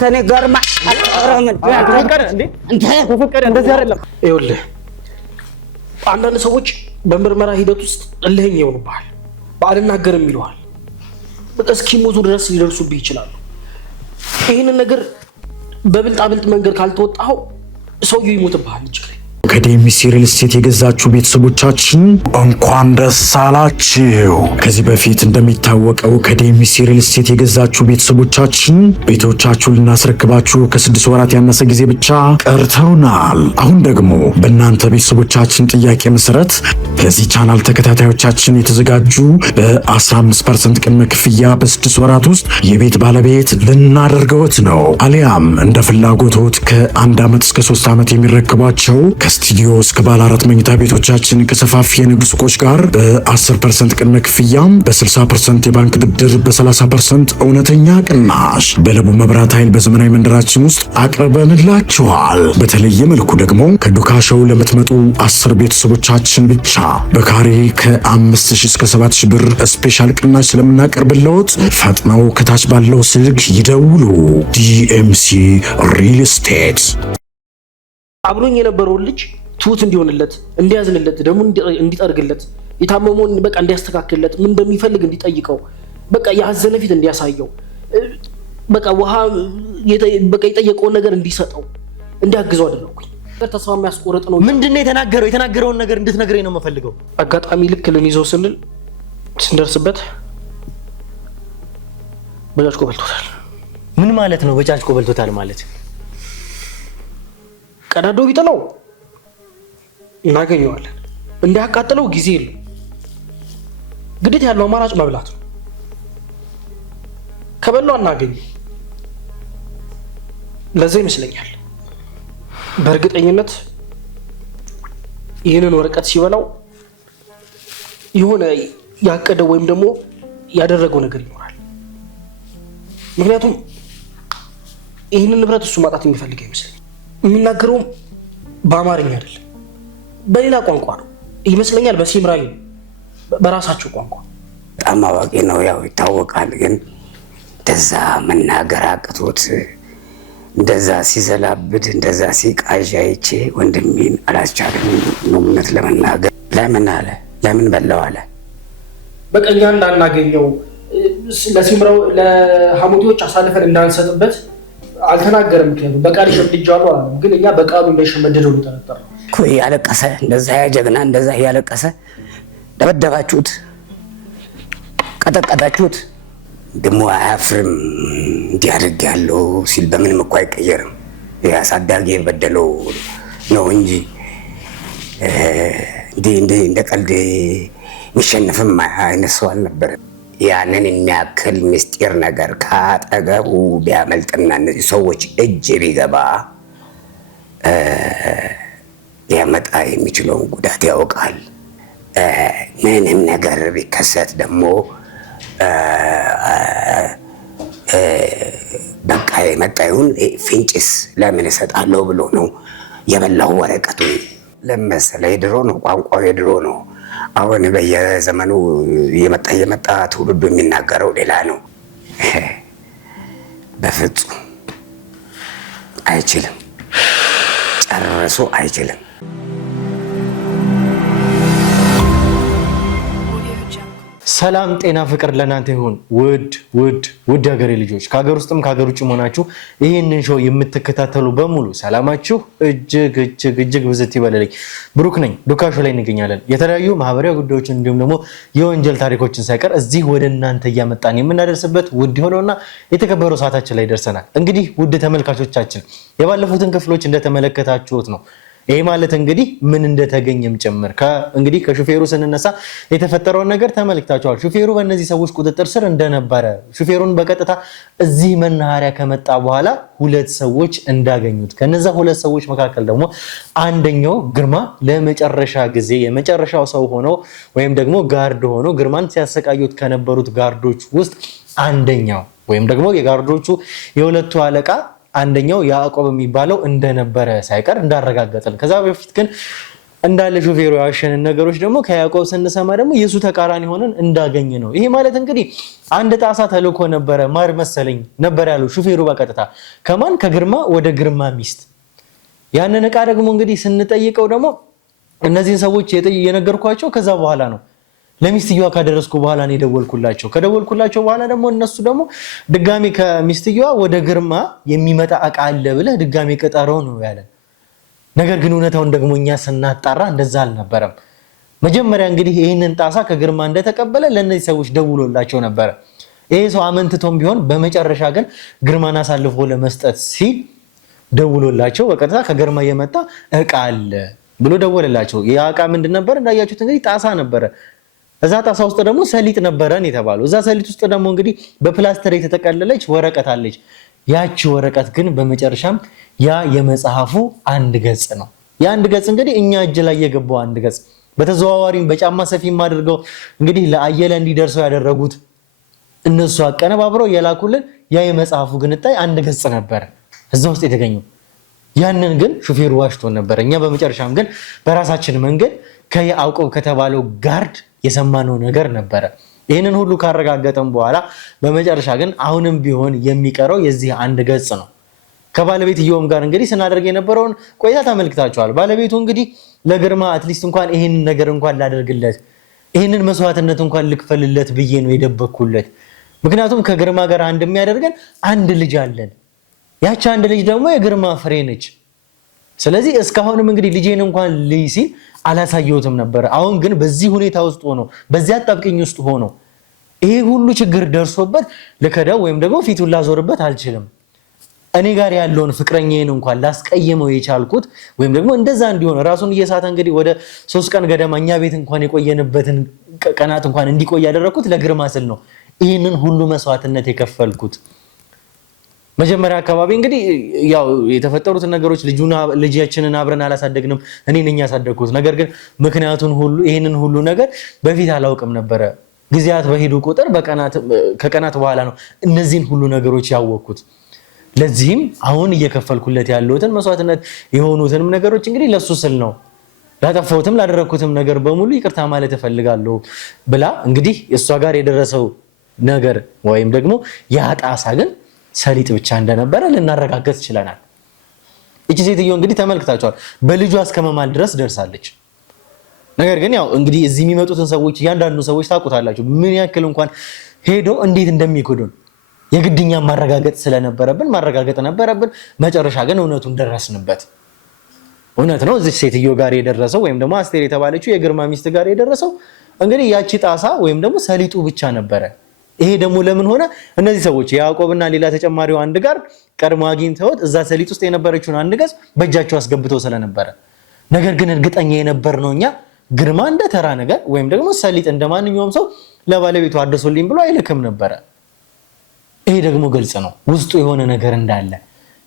አንተ ነህ ገርማ ተፈቀደ እንዴ? ተፈቀደ እንደዚህ አይደለም። ይኸውልህ አንዳንድ ሰዎች በምርመራ ሂደት ውስጥ እልህኛ ይሆኑብሃል፣ ባልናገርም ይለዋል። በቃ እስኪሞቱ ድረስ ሊደርሱብህ ይችላሉ። ይህንን ነገር በብልጣብልጥ መንገድ ካልተወጣኸው ሰውየው ይሞትብሃል። ከዴሚሲ ሪል ስቴት የገዛችሁ ቤተሰቦቻችን እንኳን ደስ አላችሁ። ከዚህ በፊት እንደሚታወቀው ከዴሚሲ ሪል ስቴት የገዛችሁ ቤተሰቦቻችን ቤቶቻችሁን ልናስረክባችሁ ከ6 ወራት ያነሰ ጊዜ ብቻ ቀርተውናል። አሁን ደግሞ በእናንተ ቤተሰቦቻችን ጥያቄ መሰረት ለዚህ ቻናል ተከታታዮቻችን የተዘጋጁ በ15% ቅድመ ክፍያ በ6 ወራት ውስጥ የቤት ባለቤት ልናደርገውት ነው። አሊያም እንደ ፍላጎቶት ከ1 ዓመት እስከ 3 ዓመት የሚረክቧቸው ስቱዲዮ እስከ ባለ 4 መኝታ ቤቶቻችን ከሰፋፊ የንግድ ሱቆች ጋር በ10% ቅድመ ክፍያም በ60% የባንክ ብድር በ30% እውነተኛ ቅናሽ በለቡ መብራት ኃይል በዘመናዊ መንደራችን ውስጥ አቅርበንላችኋል። በተለየ መልኩ ደግሞ ከዱካሾው ለምትመጡ 10 ቤተሰቦቻችን ብቻ በካሬ ከ5000 እስከ 7000 ብር ስፔሻል ቅናሽ ስለምናቀርብልዎት ፈጥነው ከታች ባለው ስልክ ይደውሉ። ዲኤምሲ ሪል ስቴት አብሮኝ የነበረውን ልጅ ትሁት እንዲሆንለት እንዲያዝንለት ደግሞ እንዲጠርግለት የታመመውን በቃ እንዲያስተካክልለት ምን እንደሚፈልግ እንዲጠይቀው በቃ ያዘነ ፊት እንዲያሳየው በቃ ውሃ በቃ የጠየቀውን ነገር እንዲሰጠው እንዲያግዘው አደረኩኝ። ተስፋ የሚያስቆርጥ ነው። ምንድነው የተናገረውን ነገር እንድትነግረኝ ነው የምፈልገው። አጋጣሚ ልክ ልንይዘው ስንደርስበት በጃጅ ቆበልቶታል። ምን ማለት ነው በጃጅ ቆበልቶታል ማለት? ቀዳዶ ቢጥለው እናገኘዋለን። እንዲያቃጥለው ጊዜ የለው። ግዴታ ያለው አማራጭ መብላት ነው። ከበላው እናገኝ። ለዛ ይመስለኛል በእርግጠኝነት ይህንን ወረቀት ሲበላው የሆነ ያቀደው ወይም ደግሞ ያደረገው ነገር ይኖራል። ምክንያቱም ይህንን ንብረት እሱ ማጣት የሚፈልግ አይመስለኝም። የሚናገረውም በአማርኛ አይደለም፣ በሌላ ቋንቋ ነው ይመስለኛል። በሲምራዊ በራሳቸው ቋንቋ በጣም አዋቂ ነው፣ ያው ይታወቃል። ግን እንደዛ መናገር አቅቶት እንደዛ ሲዘላብድ እንደዛ ሲቃዣ አይቼ ወንድሜን አላስቻለም ነው እውነት ለመናገር። ለምን በላው አለ። በቀኛ እንዳናገኘው ለሲምራው ለሐሞቲዎች አሳልፈን እንዳንሰጥበት አልተናገረም። ምክንያቱም በቃል ይሸምድጃሉ አላለም። ግን እኛ በቃሉ እንዳይሸመድደው ተነጠረ እኮ። ያለቀሰ እንደዛ ያጀግና እንደዛ ያለቀሰ ደበደባችሁት፣ ቀጠቀጣችሁት። ደሞ አያፍርም እንዲያደርግ ያለው ሲል በምንም እኮ አይቀየርም። ያሳዳጊ የበደለው ነው እንጂ እንደ ቀልድ የሚሸነፍም አይነት ሰው አልነበረም። ያንን የሚያክል ምስጢር ነገር ካጠገቡ ቢያመልጥና እነዚህ ሰዎች እጅ ቢገባ ሊያመጣ የሚችለውን ጉዳት ያውቃል። ምንም ነገር ቢከሰት ደግሞ በቃ የመጣዩን ፍንጭስ ለምን እሰጣለሁ ብሎ ነው የበላው ወረቀቱ። ለመሰለ የድሮ ነው ቋንቋው የድሮ ነው። አሁን በየዘመኑ እየመጣ ትውልዱ የሚናገረው ሌላ ነው። በፍጹም አይችልም፣ ጨርሶ አይችልም። ሰላም ጤና ፍቅር ለናንተ ይሁን። ውድ ሀገሬ ልጆች ከሀገር ውስጥም ከሀገር ውጭ ሆናችሁ ይህንን ሾው የምትከታተሉ በሙሉ ሰላማችሁ እጅግ ብዝት ይበልልኝ። ብሩክ ነኝ። ዱካሾ ላይ እንገኛለን። የተለያዩ ማህበራዊ ጉዳዮችን እንዲሁም ደግሞ የወንጀል ታሪኮችን ሳይቀር እዚህ ወደ እናንተ እያመጣን የምናደርስበት ውድ የሆነውና የተከበረው ሰዓታችን ላይ ደርሰናል። እንግዲህ ውድ ተመልካቾቻችን የባለፉትን ክፍሎች እንደተመለከታችሁት ነው። ይሄ ማለት እንግዲህ ምን እንደተገኘም ጭምር እንግዲህ ከሹፌሩ ስንነሳ የተፈጠረውን ነገር ተመልክታችኋል። ሹፌሩ በእነዚህ ሰዎች ቁጥጥር ስር እንደነበረ፣ ሹፌሩን በቀጥታ እዚህ መናኸሪያ ከመጣ በኋላ 2 ሰዎች እንዳገኙት፣ ከነዛ 2 ሰዎች መካከል ደግሞ አንደኛው ግርማ ለመጨረሻ ጊዜ የመጨረሻው ሰው ሆኖ ወይም ደግሞ ጋርድ ሆኖ ግርማን ሲያሰቃዩት ከነበሩት ጋርዶች ውስጥ አንደኛው ወይም ደግሞ የጋርዶቹ የሁለቱ አለቃ አንደኛው ያዕቆብ የሚባለው እንደነበረ ሳይቀር እንዳረጋገጠን። ከዛ በፊት ግን እንዳለ ሾፌሩ ያሸነን ነገሮች ደግሞ ከያዕቆብ ስንሰማ ደግሞ የሱ ተቃራኒ ሆነን እንዳገኘ ነው። ይሄ ማለት እንግዲህ አንድ ጣሳ ተልኮ ነበረ ማር መሰለኝ ነበር ያለው ሾፌሩ በቀጥታ ከማን ከግርማ ወደ ግርማ ሚስት። ያንን ዕቃ ደግሞ እንግዲህ ስንጠይቀው ደግሞ እነዚህን ሰዎች የነገርኳቸው ከዛ በኋላ ነው። ለሚስትየዋ ካደረስኩ በኋላ ነው የደወልኩላቸው። ከደወልኩላቸው በኋላ ደግሞ እነሱ ደግሞ ድጋሚ ከሚስትየዋ ወደ ግርማ የሚመጣ ዕቃ አለ ብለህ ድጋሚ ቀጠረው ነው ያለን። ነገር ግን እውነታውን ደግሞ እኛ ስናጣራ እንደዛ አልነበረም። መጀመሪያ እንግዲህ ይህንን ጣሳ ከግርማ እንደተቀበለ ለእነዚህ ሰዎች ደውሎላቸው ነበረ። ይሄ ሰው አመንትቶም ቢሆን በመጨረሻ ግን ግርማን አሳልፎ ለመስጠት ሲል ደውሎላቸው በቀጥታ ከግርማ የመጣ ዕቃ አለ ብሎ ደወለላቸው። ያ ዕቃ ምንድን ነበር? እንዳያችሁት እንግዲህ ጣሳ ነበረ። እዛ ጣሳ ውስጥ ደግሞ ሰሊጥ ነበረን የተባለው። እዛ ሰሊጥ ውስጥ ደግሞ እንግዲህ በፕላስተር የተጠቀለለች ወረቀት አለች። ያቺ ወረቀት ግን በመጨረሻም ያ የመጽሐፉ አንድ ገጽ ነው። የአንድ ገጽ እንግዲህ እኛ እጅ ላይ የገባው አንድ ገጽ በተዘዋዋሪም በጫማ ሰፊም አድርገው እንግዲህ ለአየለ እንዲደርሰው ያደረጉት እነሱ አቀነባብረው የላኩልን ያ የመጽሐፉ ግንጣይ አንድ ገጽ ነበር እዛ ውስጥ የተገኘው። ያንን ግን ሹፌሩ ዋሽቶ ነበር። እኛ በመጨረሻም ግን በራሳችን መንገድ ከያዕቆብ ከተባለው ጋርድ የሰማነው ነገር ነበረ። ይህንን ሁሉ ካረጋገጠን በኋላ በመጨረሻ ግን አሁንም ቢሆን የሚቀረው የዚህ አንድ ገጽ ነው። ከባለቤትየውም ጋር እንግዲህ ስናደርግ የነበረውን ቆይታ ተመልክታችኋል። ባለቤቱ እንግዲህ ለግርማ አትሊስት እንኳን ይሄንን ነገር እንኳን ላደርግለት፣ ይሄንን መስዋዕትነት እንኳን ልክፈልለት ብዬ ነው የደበኩለት። ምክንያቱም ከግርማ ጋር አንድ የሚያደርገን አንድ ልጅ አለን። ያቺ አንድ ልጅ ደግሞ የግርማ ፍሬ ነች። ስለዚህ እስካሁንም እንግዲህ ልጄን እንኳን ልይ ሲል አላሳየሁትም ነበር። አሁን ግን በዚህ ሁኔታ ውስጥ ሆኖ በዚያ አጣብቂኝ ውስጥ ሆኖ ይሄ ሁሉ ችግር ደርሶበት ልከዳው ወይም ደግሞ ፊቱን ላዞርበት አልችልም። እኔ ጋር ያለውን ፍቅረኛዬን እንኳን ላስቀየመው የቻልኩት ወይም ደግሞ እንደዛ እንዲሆን ራሱን እየሳተ እንግዲህ ወደ 3 ቀን ገደማ እኛ ቤት እንኳን የቆየንበትን ቀናት እንኳን እንዲቆይ ያደረኩት ለግርማ ስል ነው ይህንን ሁሉ መስዋዕትነት የከፈልኩት። መጀመሪያ አካባቢ እንግዲህ ያው የተፈጠሩትን ነገሮች ልጃችንን አብረን አላሳደግንም፣ እኔ ነኝ ያሳደግኩት። ነገር ግን ምክንያቱን ሁሉ ይህንን ሁሉ ነገር በፊት አላውቅም ነበረ። ጊዜያት በሄዱ ቁጥር ከቀናት በኋላ ነው እነዚህን ሁሉ ነገሮች ያወቅኩት። ለዚህም አሁን እየከፈልኩለት ያለሁትን መስዋዕትነት የሆኑትንም ነገሮች እንግዲህ ለሱ ስል ነው። ላጠፋሁትም ላደረኩትም ነገር በሙሉ ይቅርታ ማለት እፈልጋለሁ ብላ እንግዲህ እሷ ጋር የደረሰው ነገር ወይም ደግሞ ያጣሳ ግን ሰሊጥ ብቻ እንደነበረ ልናረጋግጥ ችለናል። እቺ ሴትዮ እንግዲህ ተመልክታችኋል፣ በልጇ እስከመማል ድረስ ደርሳለች። ነገር ግን ያው እንግዲህ እዚህ የሚመጡትን ሰዎች እያንዳንዱ ሰዎች ታውቁታላችሁ ምን ያክል እንኳን ሄዶ እንዴት እንደሚክዱን የግድኛ ማረጋገጥ ስለነበረብን ማረጋገጥ ነበረብን። መጨረሻ ግን እውነቱን ደረስንበት። እውነት ነው እዚህ ሴትዮ ጋር የደረሰው ወይም ደግሞ አስቴር የተባለችው የግርማ ሚስት ጋር የደረሰው እንግዲህ ያቺ ጣሳ ወይም ደግሞ ሰሊጡ ብቻ ነበረ። ይሄ ደግሞ ለምን ሆነ? እነዚህ ሰዎች ያዕቆብና ሌላ ተጨማሪው አንድ ጋር ቀድሞ አግኝተውት እዛ ሰሊጥ ውስጥ የነበረችውን አንድ ገጽ በእጃቸው አስገብተው ስለነበረ፣ ነገር ግን እርግጠኛ የነበርነው እኛ ግርማ እንደ ተራ ነገር ወይም ደግሞ ሰሊጥ እንደማንኛውም ሰው ለባለቤቱ አድርሶልኝ ብሎ አይልክም ነበረ። ይሄ ደግሞ ግልጽ ነው ውስጡ የሆነ ነገር እንዳለ።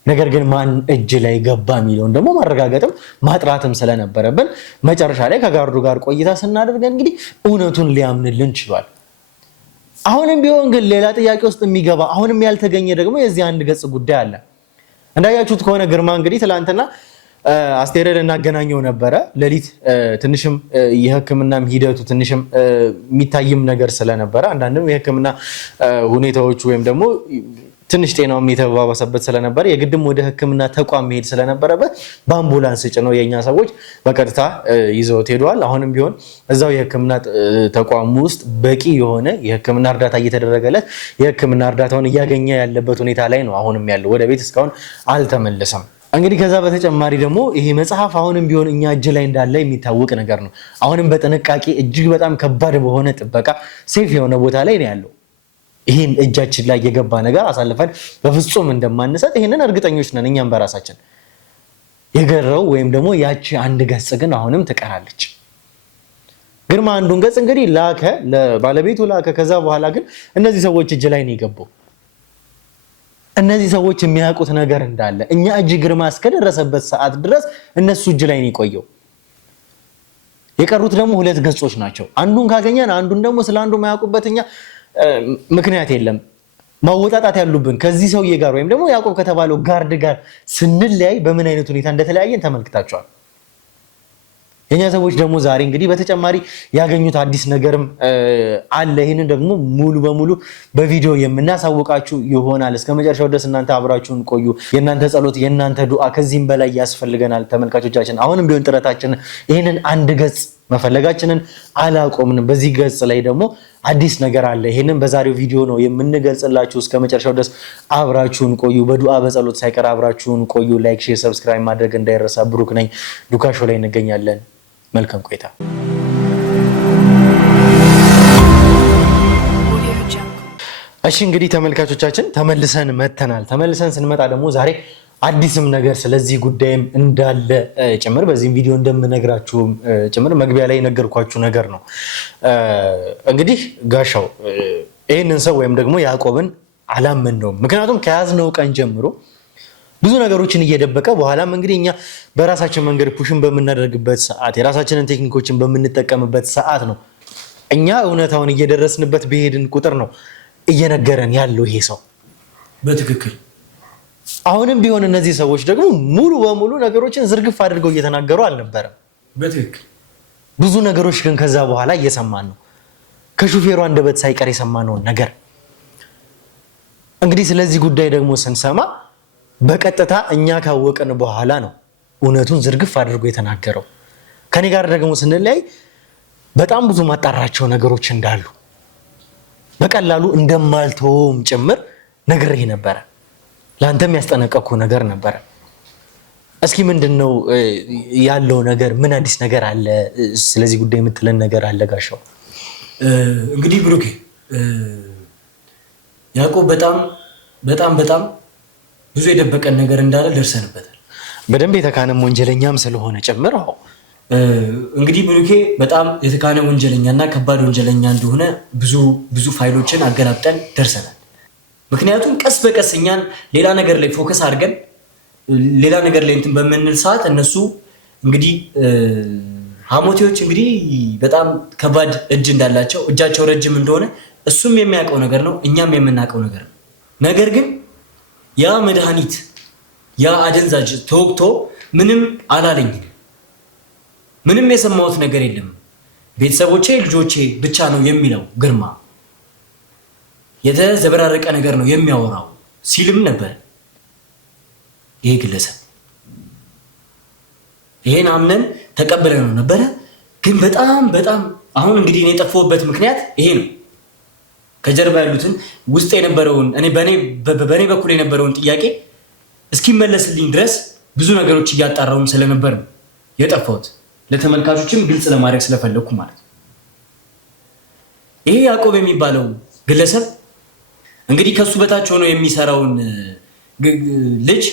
ነገር ግን ማን እጅ ላይ ገባ የሚለውን ደግሞ ማረጋገጥም ማጥራትም ስለነበረብን መጨረሻ ላይ ከጋርዱ ጋር ቆይታ ስናደርግ እንግዲህ እውነቱን ሊያምንልን ችሏል። አሁንም ቢሆን ግን ሌላ ጥያቄ ውስጥ የሚገባ አሁንም ያልተገኘ ደግሞ የዚህ አንድ ገጽ ጉዳይ አለ። እንዳያችሁት ከሆነ ግርማ እንግዲህ ትላንትና አስቴርን እናገናኘው ነበረ። ሌሊት ትንሽም የሕክምናም ሂደቱ ትንሽም የሚታይም ነገር ስለነበረ አንዳንድም የሕክምና ሁኔታዎቹ ወይም ደግሞ ትንሽ ጤናውም የተባባሰበት ስለነበረ የግድም ወደ ሕክምና ተቋም መሄድ ስለነበረበት በአምቡላንስ ጭነው የኛ ሰዎች በቀጥታ ይዘውት ሄደዋል። አሁንም ቢሆን እዛው የሕክምና ተቋም ውስጥ በቂ የሆነ የሕክምና እርዳታ እየተደረገለት የሕክምና እርዳታውን እያገኘ ያለበት ሁኔታ ላይ ነው አሁንም ያለው። ወደ ቤት እስካሁን አልተመለሰም። እንግዲህ ከዛ በተጨማሪ ደግሞ ይሄ መጽሐፍ አሁንም ቢሆን እኛ እጅ ላይ እንዳለ የሚታወቅ ነገር ነው። አሁንም በጥንቃቄ እጅግ በጣም ከባድ በሆነ ጥበቃ ሴፍ የሆነ ቦታ ላይ ነው ያለው። ይህን እጃችን ላይ የገባ ነገር አሳልፈን በፍጹም እንደማንሰጥ ይህንን እርግጠኞች ነን እኛም በራሳችን። የገረው ወይም ደግሞ ያቺ አንድ ገጽ ግን አሁንም ትቀራለች። ግርማ አንዱን ገጽ እንግዲህ ላከ፣ ለባለቤቱ ላከ። ከዛ በኋላ ግን እነዚህ ሰዎች እጅ ላይ ነው የገባው። እነዚህ ሰዎች የሚያውቁት ነገር እንዳለ እኛ እጅ ግርማ እስከደረሰበት ሰዓት ድረስ እነሱ እጅ ላይ ነው የቆየው። የቀሩት ደግሞ 2 ገጾች ናቸው። አንዱን ካገኘን አንዱን ደግሞ ስለ አንዱ ማያውቁበት እኛ ምክንያት የለም። ማወጣጣት ያሉብን ከዚህ ሰውዬ ጋር ወይም ደግሞ ያዕቆብ ከተባለው ጋርድ ጋር ስንለያይ በምን አይነት ሁኔታ እንደተለያየን ተመልክታችኋል። የኛ ሰዎች ደግሞ ዛሬ እንግዲህ በተጨማሪ ያገኙት አዲስ ነገርም አለ። ይህንን ደግሞ ሙሉ በሙሉ በቪዲዮ የምናሳውቃችሁ ይሆናል። እስከ መጨረሻው ድረስ እናንተ አብራችሁን ቆዩ። የእናንተ ጸሎት፣ የእናንተ ዱዓ ከዚህም በላይ ያስፈልገናል ተመልካቾቻችን። አሁንም ቢሆን ጥረታችንን ይህንን አንድ ገጽ መፈለጋችንን አላቆምንም። በዚህ ገጽ ላይ ደግሞ አዲስ ነገር አለ። ይህንን በዛሬው ቪዲዮ ነው የምንገልጽላችሁ። እስከ መጨረሻው ድረስ አብራችሁን ቆዩ። በዱዓ በጸሎት ሳይቀር አብራችሁን ቆዩ። ላይክ፣ ሼር፣ ሰብስክራይብ ማድረግ እንዳይረሳ። ብሩክ ነኝ። ዱካ ሾው ላይ እንገኛለን። መልካም ቆይታ። እሺ እንግዲህ ተመልካቾቻችን ተመልሰን መተናል። ተመልሰን ስንመጣ ደግሞ ዛሬ አዲስም ነገር ስለዚህ ጉዳይም እንዳለ ጭምር በዚህም ቪዲዮ እንደምነግራችሁም ጭምር መግቢያ ላይ የነገርኳችሁ ነገር ነው። እንግዲህ ጋሻው ይህንን ሰው ወይም ደግሞ ያዕቆብን አላመነውም። ምክንያቱም ከያዝነው ቀን ጀምሮ ብዙ ነገሮችን እየደበቀ በኋላም እንግዲህ እኛ በራሳችን መንገድ ፑሽን በምናደርግበት ሰዓት የራሳችንን ቴክኒኮችን በምንጠቀምበት ሰዓት ነው እኛ እውነታውን እየደረስንበት በሄድን ቁጥር ነው እየነገረን ያለው ይሄ ሰው በትክክል። አሁንም ቢሆን እነዚህ ሰዎች ደግሞ ሙሉ በሙሉ ነገሮችን ዝርግፍ አድርገው እየተናገሩ አልነበረም። በትክክል ብዙ ነገሮች ግን ከዛ በኋላ እየሰማን ነው። ከሹፌሩ አንደበት ሳይቀር የሰማነውን ነገር እንግዲህ ስለዚህ ጉዳይ ደግሞ ስንሰማ በቀጥታ እኛ ካወቅን በኋላ ነው እውነቱን ዝርግፍ አድርጎ የተናገረው። ከኔ ጋር ደግሞ ስንለያይ በጣም ብዙ ማጣራቸው ነገሮች እንዳሉ በቀላሉ እንደማልተውም ጭምር ነግሬ ነበረ። ለአንተም ያስጠነቀቅኩ ነገር ነበረ። እስኪ ምንድነው ያለው ነገር? ምን አዲስ ነገር አለ? ስለዚህ ጉዳይ የምትለን ነገር አለ ጋሻው? እንግዲህ ብሩኬ ያዕቆብ በጣም በጣም በጣም ብዙ የደበቀን ነገር እንዳለ ደርሰንበታል። በደንብ የተካነም ወንጀለኛም ስለሆነ ጭምር። እንግዲህ ብሩኬ በጣም የተካነ ወንጀለኛና ከባድ ወንጀለኛ እንደሆነ ብዙ ፋይሎችን አገላብጠን ደርሰናል። ምክንያቱም ቀስ በቀስ እኛን ሌላ ነገር ላይ ፎከስ አድርገን ሌላ ነገር ላይ እንትን በምንል ሰዓት እነሱ እንግዲህ ሐሞቴዎች እንግዲህ በጣም ከባድ እጅ እንዳላቸው እጃቸው ረጅም እንደሆነ እሱም የሚያውቀው ነገር ነው፣ እኛም የምናውቀው ነገር ነው። ነገር ግን ያ መድኃኒት ያ አደንዛዥ ተወግቶ ምንም አላለኝም። ምንም የሰማሁት ነገር የለም። ቤተሰቦቼ ልጆቼ ብቻ ነው የሚለው ግርማ የተዘበራረቀ ነገር ነው የሚያወራው ሲልም ነበር ይሄ ግለሰብ። ይሄን አምነን ተቀብለነው ነበረ። ግን በጣም አሁን እንግዲህ እኔ የጠፋሁበት ምክንያት ይሄ ነው። ከጀርባ ያሉትን ውስጥ የነበረውን በእኔ በኩል የነበረውን ጥያቄ እስኪመለስልኝ ድረስ ብዙ ነገሮች እያጣራውም ስለነበር ነው የጠፋሁት። ለተመልካቾችም ግልጽ ለማድረግ ስለፈለኩ ማለት ነው። ይሄ ያዕቆብ የሚባለው ግለሰብ እንግዲህ ከሱ በታች ሆኖ የሚሰራውን ልጅ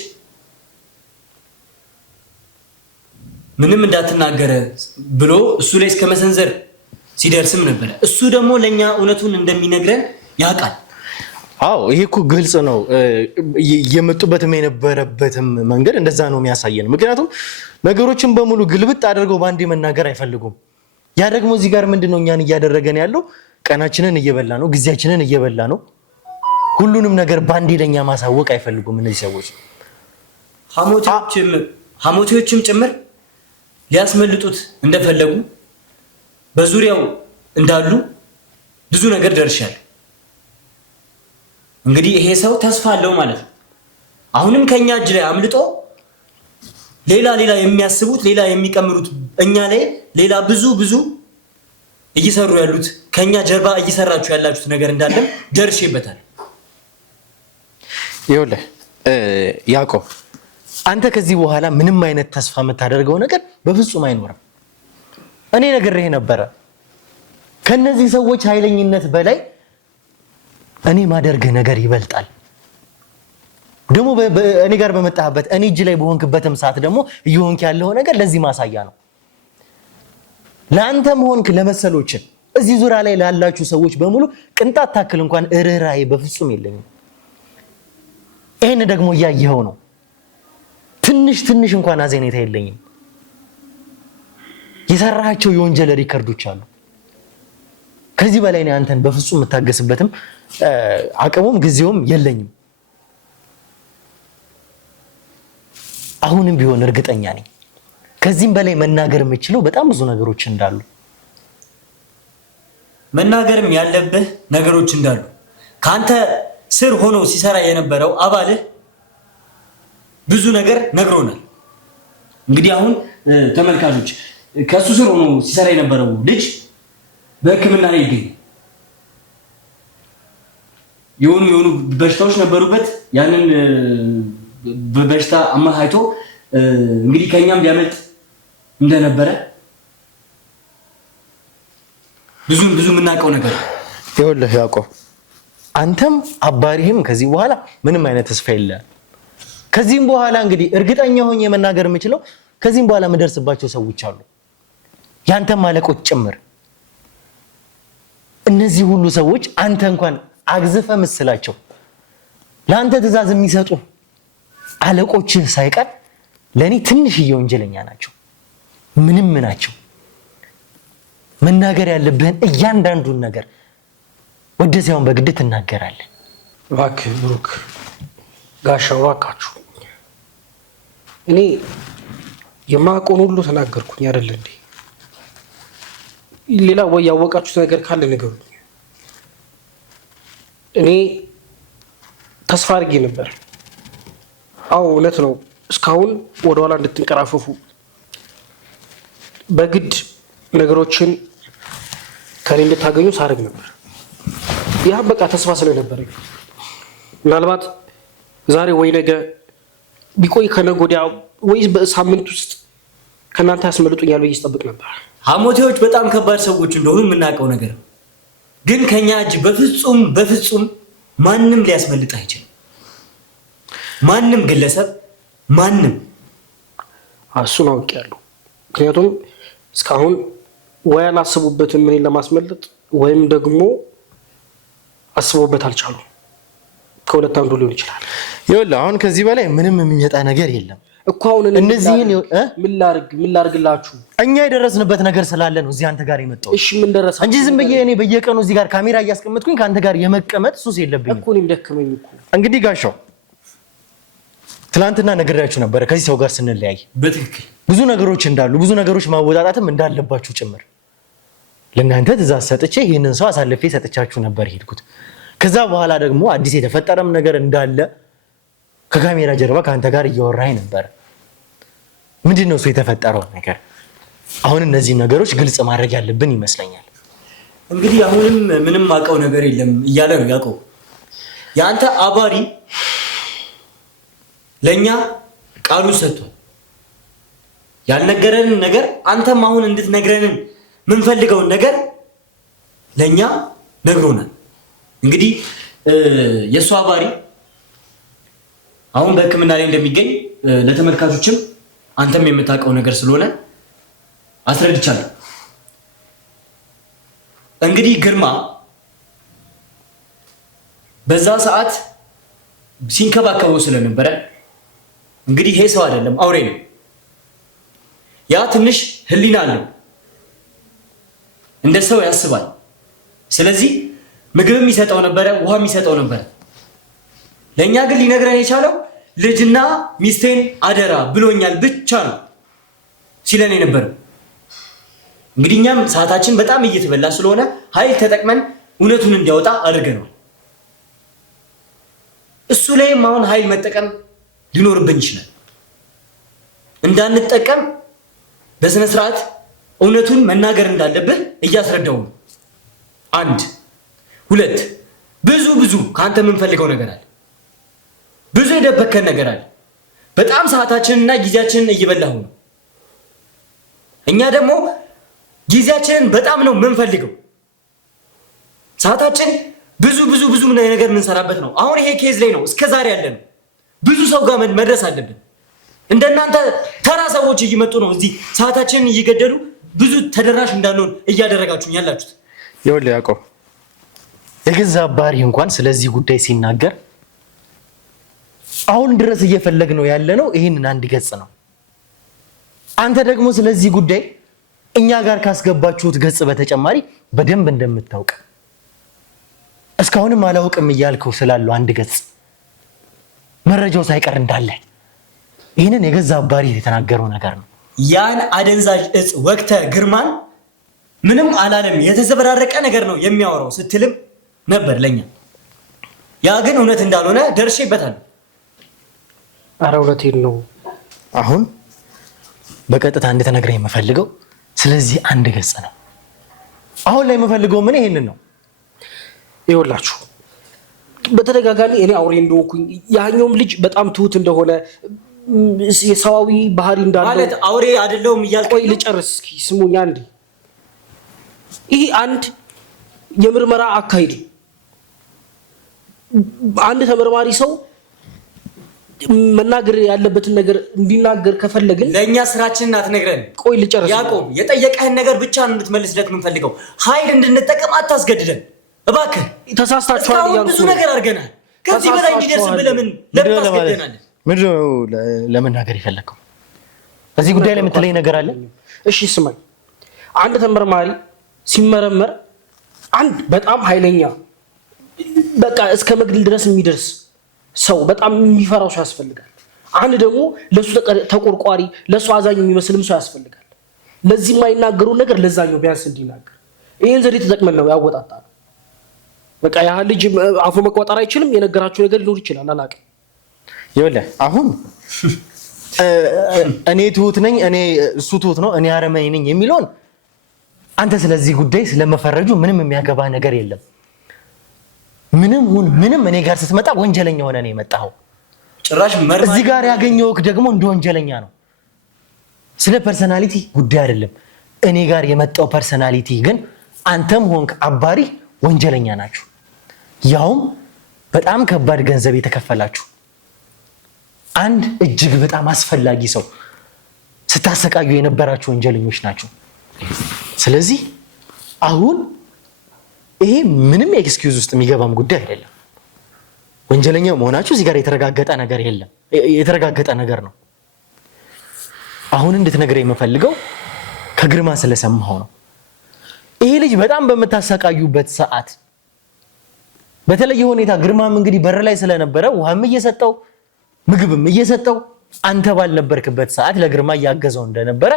ምንም እንዳትናገረ ብሎ እሱ ላይ እስከ መሰንዘር ሲደርስም ነበረ። እሱ ደግሞ ለኛ እውነቱን እንደሚነግረን ያውቃል። አዎ ይሄ እኮ ግልጽ ነው። የመጡበትም የነበረበትም መንገድ እንደዛ ነው የሚያሳየን። ምክንያቱም ነገሮችን በሙሉ ግልብጥ አድርገው ባንዴ መናገር አይፈልጉም። ያ ደግሞ እዚህ ጋር ምንድነው እኛን እያደረገን ያለው? ቀናችንን እየበላ ነው፣ ጊዜያችንን እየበላ ነው። ሁሉንም ነገር ባንዴ ለኛ ማሳወቅ አይፈልጉም እነዚህ ሰዎች። ሐሞቴዎችም ጭምር ሊያስመልጡት እንደፈለጉ በዙሪያው እንዳሉ ብዙ ነገር ደርሻለሁ። እንግዲህ ይሄ ሰው ተስፋ አለው ማለት ነው። አሁንም ከኛ እጅ ላይ አምልጦ ሌላ የሚያስቡት ሌላ የሚቀምሩት እኛ ላይ ሌላ ብዙ እየሰሩ ያሉት ከኛ ጀርባ እየሰራችሁ ያላችሁት ነገር እንዳለም ደርሼበታል። ይኸውልህ ያዕቆብ፣ አንተ ከዚህ በኋላ ምንም አይነት ተስፋ የምታደርገው ነገር በፍጹም አይኖርም። እኔ ነግሬህ ነበረ። ከነዚህ ሰዎች ኃይለኝነት በላይ እኔ ማደርግህ ነገር ይበልጣል። ደግሞ እኔ ጋር በመጣህበት እኔ እጅ ላይ በሆንክበትም ሰዓት ደግሞ እየሆንክ ያለው ነገር ለዚህ ማሳያ ነው። ለአንተም ሆንክ ለመሰሎችን እዚህ ዙሪያ ላይ ላላችሁ ሰዎች በሙሉ ቅንጣት ታክል እንኳን ርህራሄ በፍጹም የለኝም። ይሄን ደግሞ እያየኸው ነው። ትንሽ እንኳን አዘኔታ የለኝም። የሰራሃቸው የወንጀል ሪከርዶች አሉ። ከዚህ በላይ ነው አንተን በፍጹም የምታገስበትም አቅሙም ጊዜውም የለኝም። አሁንም ቢሆን እርግጠኛ ነኝ ከዚህም በላይ መናገር የምችለው በጣም ብዙ ነገሮች እንዳሉ መናገርም ያለብህ ነገሮች እንዳሉ ካንተ ስር ሆኖ ሲሰራ የነበረው አባልህ ብዙ ነገር ነግሮናል። እንግዲህ አሁን ተመልካቾች ከሱ ስር ሆኖ ሲሰራ የነበረው ልጅ በሕክምና ላይ ይገኛል። የሆኑ በሽታዎች ነበሩበት። ያንን በበሽታ አማካይቶ እንግዲህ ከኛም ሊያመልጥ እንደነበረ ብዙ የምናውቀው ነገር ይኸውልህ ያዕቆብ፣ አንተም አባሪህም ከዚህ በኋላ ምንም አይነት ተስፋ የለህም። ከዚህም በኋላ እንግዲህ እርግጠኛ ሆኜ መናገር የምችለው ከዚህም በኋላ የምደርስባቸው ሰዎች አሉ፣ ያንተም አለቆች ጭምር። እነዚህ ሁሉ ሰዎች አንተ እንኳን አግዝፈ ምስላቸው ለአንተ ትእዛዝ የሚሰጡ አለቆችህ ሳይቀር ለእኔ ትንሽዬ ወንጀለኛ ናቸው። ምንም ናቸው። መናገር ያለብህን እያንዳንዱን ነገር ወደዚያውን በግድ ትናገራለህ። እባክህ ብሩክ፣ ጋሻው እባካችሁ፣ እኔ የማውቀውን ሁሉ ተናገርኩኝ አይደል እንዴ? ሌላ ወይ ያወቃችሁት ነገር ካለ ንገሩኝ። እኔ ተስፋ አድርጌ ነበር። አዎ እውነት ነው። እስካሁን ወደኋላ እንድትንቀራፈፉ በግድ ነገሮችን ከኔ እንድታገኙ ሳደርግ ነበር። ያ በቃ ተስፋ ስለነበረኝ ምናልባት ዛሬ ወይ ነገ ቢቆይ ከነገ ወዲያ ወይ በሳምንት ውስጥ ከእናንተ ያስመልጡኛል ብዬ ስጠብቅ ነበር። ሐሞቴዎች በጣም ከባድ ሰዎች እንደሆኑ የምናውቀው ነገር ነው። ግን ከኛ እጅ በፍጹም ማንም ሊያስመልጥ አይችልም። ማንም ግለሰብ፣ ማንም። እሱን አውቄያለሁ። ምክንያቱም እስካሁን ወይ አላስቡበትም እኔን ለማስመለጥ ወይም ደግሞ አስበውበት አልቻሉም። ከሁለት አንዱ ሊሆን ይችላል። ይኸውልህ አሁን ከዚህ በላይ ምንም የሚመጣ ነገር የለም እኮ። አሁን እነዚህን ምን ላድርግላችሁ? እኛ የደረስንበት ነገር ስላለ ነው እዚህ አንተ ጋር የመጣው። እሺ ምን ደረሰ እንጂ ዝም ብዬ እኔ በየቀኑ እዚህ ጋር ካሜራ እያስቀመጥኩኝ ከአንተ ጋር የመቀመጥ ሱስ የለብኝም እኮ። እኔም ደከመኝ እኮ። እንግዲህ ጋሻው ትላንትና ነግሬያችሁ ነበረ ከዚህ ሰው ጋር ስንለያይ በትክክል ብዙ ነገሮች እንዳሉ ብዙ ነገሮች ማወጣጣትም እንዳለባችሁ ጭምር ለእናንተ ትእዛዝ ሰጥቼ ይህንን ሰው አሳልፌ ሰጥቻችሁ ነበር ሄድኩት። ከዛ በኋላ ደግሞ አዲስ የተፈጠረም ነገር እንዳለ ከካሜራ ጀርባ ከአንተ ጋር እያወራኝ ነበር። ምንድን ነው እሱ የተፈጠረው ነገር? አሁን እነዚህ ነገሮች ግልጽ ማድረግ ያለብን ይመስለኛል። እንግዲህ አሁንም ምንም አውቀው ነገር የለም እያለ ነው ያዕቆብ። የአንተ አባሪ ለእኛ ቃሉን ሰጥቷል። ያልነገረንን ነገር አንተም አሁን እንድትነግረንን የምንፈልገውን ነገር ለእኛ ነግሮናል። እንግዲህ የእሱ አባሪ አሁን በሕክምና ላይ እንደሚገኝ ለተመልካቾችም አንተም የምታውቀው ነገር ስለሆነ አስረድቻለሁ። እንግዲህ ግርማ በዛ ሰዓት ሲንከባከበው ስለነበረ እንግዲህ ይሄ ሰው አይደለም አውሬ ነው። ያ ትንሽ ህሊና አለው፣ እንደ ሰው ያስባል። ስለዚህ ምግብም ይሰጠው ነበረ፣ ውሃም ይሰጠው ነበረ። ለእኛ ግን ሊነግረን የቻለው ልጅና ሚስቴን አደራ ብሎኛል ብቻ ነው ሲለን የነበረው። እንግዲህ እኛም ሰዓታችን በጣም እየተበላ ስለሆነ ኃይል ተጠቅመን እውነቱን እንዲያወጣ አድርገነዋል። እሱ ላይም አሁን ኃይል መጠቀም ሊኖርብን ይችላል። እንዳንጠቀም በስነ ስርዓት እውነቱን መናገር እንዳለብህ እያስረዳው ነው። 1 2 ብዙ ከአንተ የምንፈልገው ነገር አለ። ብዙ የደበከን ነገር አለ። በጣም ሰዓታችንንና ጊዜያችንን እየበላሁ ነው። እኛ ደግሞ ጊዜያችንን በጣም ነው የምንፈልገው። ሰዓታችን ብዙ ነገር የምንሰራበት ነው። አሁን ይሄ ኬዝ ላይ ነው እስከዛሬ ያለ ነው። ብዙ ሰው ጋር መድረስ አለብን። እንደናንተ ተራ ሰዎች እየመጡ ነው እዚህ ሰዓታችንን እየገደሉ ብዙ ተደራሽ እንዳንሆን እያደረጋችሁኝ ያላችሁት። ይኸውልህ ያዕቆብ፣ የገዛ አባሪ እንኳን ስለዚህ ጉዳይ ሲናገር አሁን ድረስ እየፈለግነው ያለ ነው ይህንን አንድ ገጽ ነው። አንተ ደግሞ ስለዚህ ጉዳይ እኛ ጋር ካስገባችሁት ገጽ በተጨማሪ በደንብ እንደምታውቅ እስካሁንም አላውቅም እያልከው ስላለው አንድ ገጽ መረጃው ሳይቀር እንዳለ ይህንን የገዛ አባሪ የተናገረው ነገር ነው። ያን አደንዛዥ እጽ ወቅተ ግርማን ምንም አላለም የተዘበራረቀ ነገር ነው የሚያወራው ስትልም ነበር ለኛ። ያ ግን እውነት እንዳልሆነ ደርሼበታል። ኧረ እውነቴን ነው። አሁን በቀጥታ እንድትነግረኝ የምፈልገው ስለዚህ አንድ ገጽ ነው። አሁን ላይ የምፈልገው ምን ይሄንን ነው። ይኸውላችሁ በተደጋጋሚ እኔ አውሬ እንደሆንኩኝ ያኛውም ልጅ በጣም ትሁት እንደሆነ የሰዋዊ ባህሪ እንዳለው ማለት አውሬ አይደለሁም እያልኩ ቆይ ልጨርስ እስኪ ስሙኝ አንዴ። ይሄ አንድ የምርመራ አካሄድ አንድ ተመርማሪ ሰው መናገር ያለበትን ነገር እንዲናገር ከፈለግን ለኛ ስራችንን አትነግረን። ቆይ ልጨርስ። ያዕቆብ የጠየቀህን ነገር ብቻ እንድትመልስለት የምንፈልገው ኃይል እንድንጠቀም አታስገድደን እባክህ። ተሳስታችኋል እያልኩ ብዙ ነገር አድርገናል። ከዚህ በላይ እንዲደርስብህ ለምን ታስገድደናለህ? ምንድን ነው ለመናገር የፈለግከው? በዚህ ጉዳይ ላይ የምትለኝ ነገር አለ? እሺ ስማኝ። አንድ ተመርማሪ ሲመረመር አንድ በጣም ኃይለኛ በቃ እስከ መግደል ድረስ የሚደርስ ሰው በጣም የሚፈራው ሰው ያስፈልጋል። አንድ ደግሞ ለሱ ተቆርቋሪ ለሱ አዛኝ የሚመስልም ሰው ያስፈልጋል። ለዚህ የማይናገረው ነገር ለዛኛው ቢያንስ እንዲናገር ይሄን ዘዴ ተጠቅመን ነው ያወጣጣል። በቃ ያ ልጅ አፉ መቆጣጠር አይችልም። የነገራችሁ ነገር ሊኖር ይችላል አላውቅም። ይኸውልህ አሁን እኔ ትሁት ነኝ እኔ እሱ ትሁት ነው እኔ አረመኔ ነኝ የሚለውን አንተ ስለዚህ ጉዳይ ስለመፈረጁ ምንም የሚያገባ ነገር የለም። ምንም ሁን ምንም እኔ ጋር ስትመጣ ወንጀለኛ ሆነ ነው የመጣው። ጭራሽ መርማሪ እዚህ ጋር ያገኘውክ ደግሞ እንደ ወንጀለኛ ነው። ስለ ፐርሰናሊቲ ጉዳይ አይደለም። እኔ ጋር የመጣው ፐርሰናሊቲ ግን አንተም ሆንክ አባሪ ወንጀለኛ ናችሁ። ያውም በጣም ከባድ ገንዘብ የተከፈላችሁ አንድ እጅግ በጣም አስፈላጊ ሰው ስታሰቃዩ የነበራችሁ ወንጀለኞች ናችሁ። ስለዚህ አሁን ይሄ ምንም ኤክስኪውዝ ውስጥ የሚገባም ጉዳይ አይደለም። ወንጀለኛ መሆናችሁ እዚህ ጋር የተረጋገጠ ነገር የለም። የተረጋገጠ ነገር ነው። አሁን እንድትነግረኝ የምፈልገው ከግርማ ስለሰማኸው ነው። ይሄ ልጅ በጣም በምታሰቃዩበት ሰዓት በተለየ ሁኔታ ግርማም እንግዲህ በር ላይ ስለነበረ ውሃም እየሰጠው ምግብም እየሰጠው አንተ ባልነበርክበት ሰዓት ለግርማ እያገዘው እንደነበረ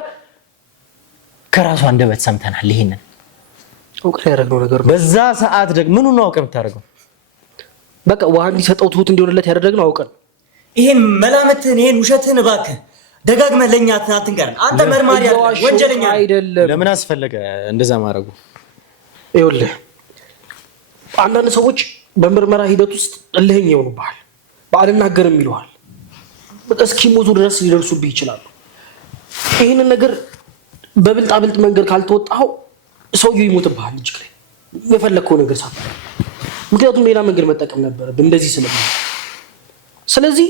ከራሱ አንደበት ሰምተናል። ይሄንን እውቀት ያደረገው ነገር በዛ ሰዓት ደግሞ ምኑን ነው አውቀህ የምታደርገው? በቃ ውሃ እንዲሰጠው ትሁት እንዲሆንለት ያደረግነው አውቀን። ይሄን መላምትህን ይሄን ውሸትህን እባክህ ደጋግመህ ለኛ አትንገረን። አንተ መርማሪ አይደለም ወንጀለኛ አይደለም። ለምን አስፈለገ እንደዛ ማድረጉ? ይኸውልህ አንዳንድ ሰዎች በምርመራ ሂደት ውስጥ እልህኛ ይሆኑብሃል። ባልናገርም ይሉሃል። በቃ እስኪሞቱ ድረስ ሊደርሱብህ ይችላሉ። ይህንን ነገር በብልጣብልጥ መንገድ ካልተወጣኸው ሰውየው ይሞትብሃል ልጅ ላይ የፈለግከው ነገር ሳትል። ምክንያቱም ሌላ መንገድ መጠቀም ነበረብህ እንደዚህ ስለሚሆን። ስለዚህ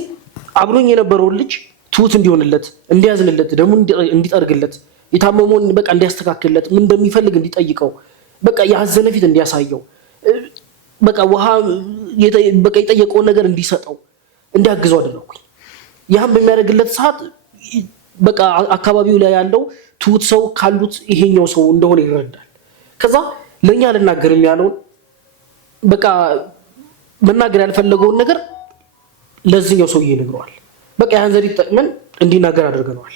አብሮኝ የነበረውን ልጅ ትሁት እንዲሆንለት እንዲያዝንለት ደግሞ እንዲጠርግለት የታመመውን በቃ እንዲያስተካክልለት ምን እንደሚፈልግ እንዲጠይቀው በቃ ያዘነ ፊት እንዲያሳየው በቃ ውሃ በቃ የጠየቀውን ነገር እንዲሰጠው እንዲያግዘው አደረኩኝ። ያም በሚያደርግለት ሰዓት በቃ አካባቢው ላይ ያለው ትሁት ሰው ካሉት ይሄኛው ሰው እንደሆነ ይረዳል። ከዛ ለኛ ልናገርም ያለውን በቃ መናገር ያልፈለገውን ነገር ለዚህኛው ሰውዬ ይነግረዋል። በቃ ያን ዘዴ ተጠቅመን እንዲናገር አድርገነዋል።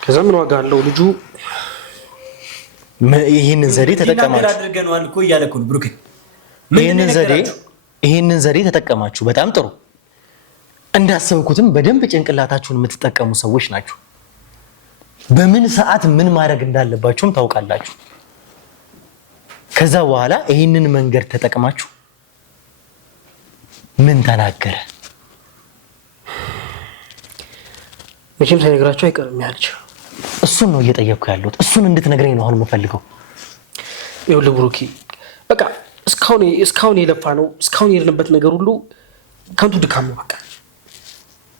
ከዛ ምን ዋጋ አለው ልጁ ይሄንን ዘዴ ተጠቀማችሁ አድርገነዋል እኮ እያለኩ ነው ብሩክ። ይሄንን ዘዴ ተጠቀማችሁ። በጣም ጥሩ። እንዳሰብኩትም በደንብ ጭንቅላታችሁን የምትጠቀሙ ሰዎች ናችሁ። በምን ሰዓት ምን ማድረግ እንዳለባችሁም ታውቃላችሁ። ከዛ በኋላ ይሄንን መንገድ ተጠቅማችሁ ምን ተናገረ? መቼም ሳይነግራችሁ አይቀርም ያልች። እሱን ነው እየጠየቅኩ ያለሁት። እሱን እንድትነግረኝ ነው አሁን የምፈልገው። ይኸውልህ ብሩኬ በቃ እስካሁን የለፋ ነው እስካሁን የሄድንበት ነገር ሁሉ ከንቱ ድካም ነው። በቃ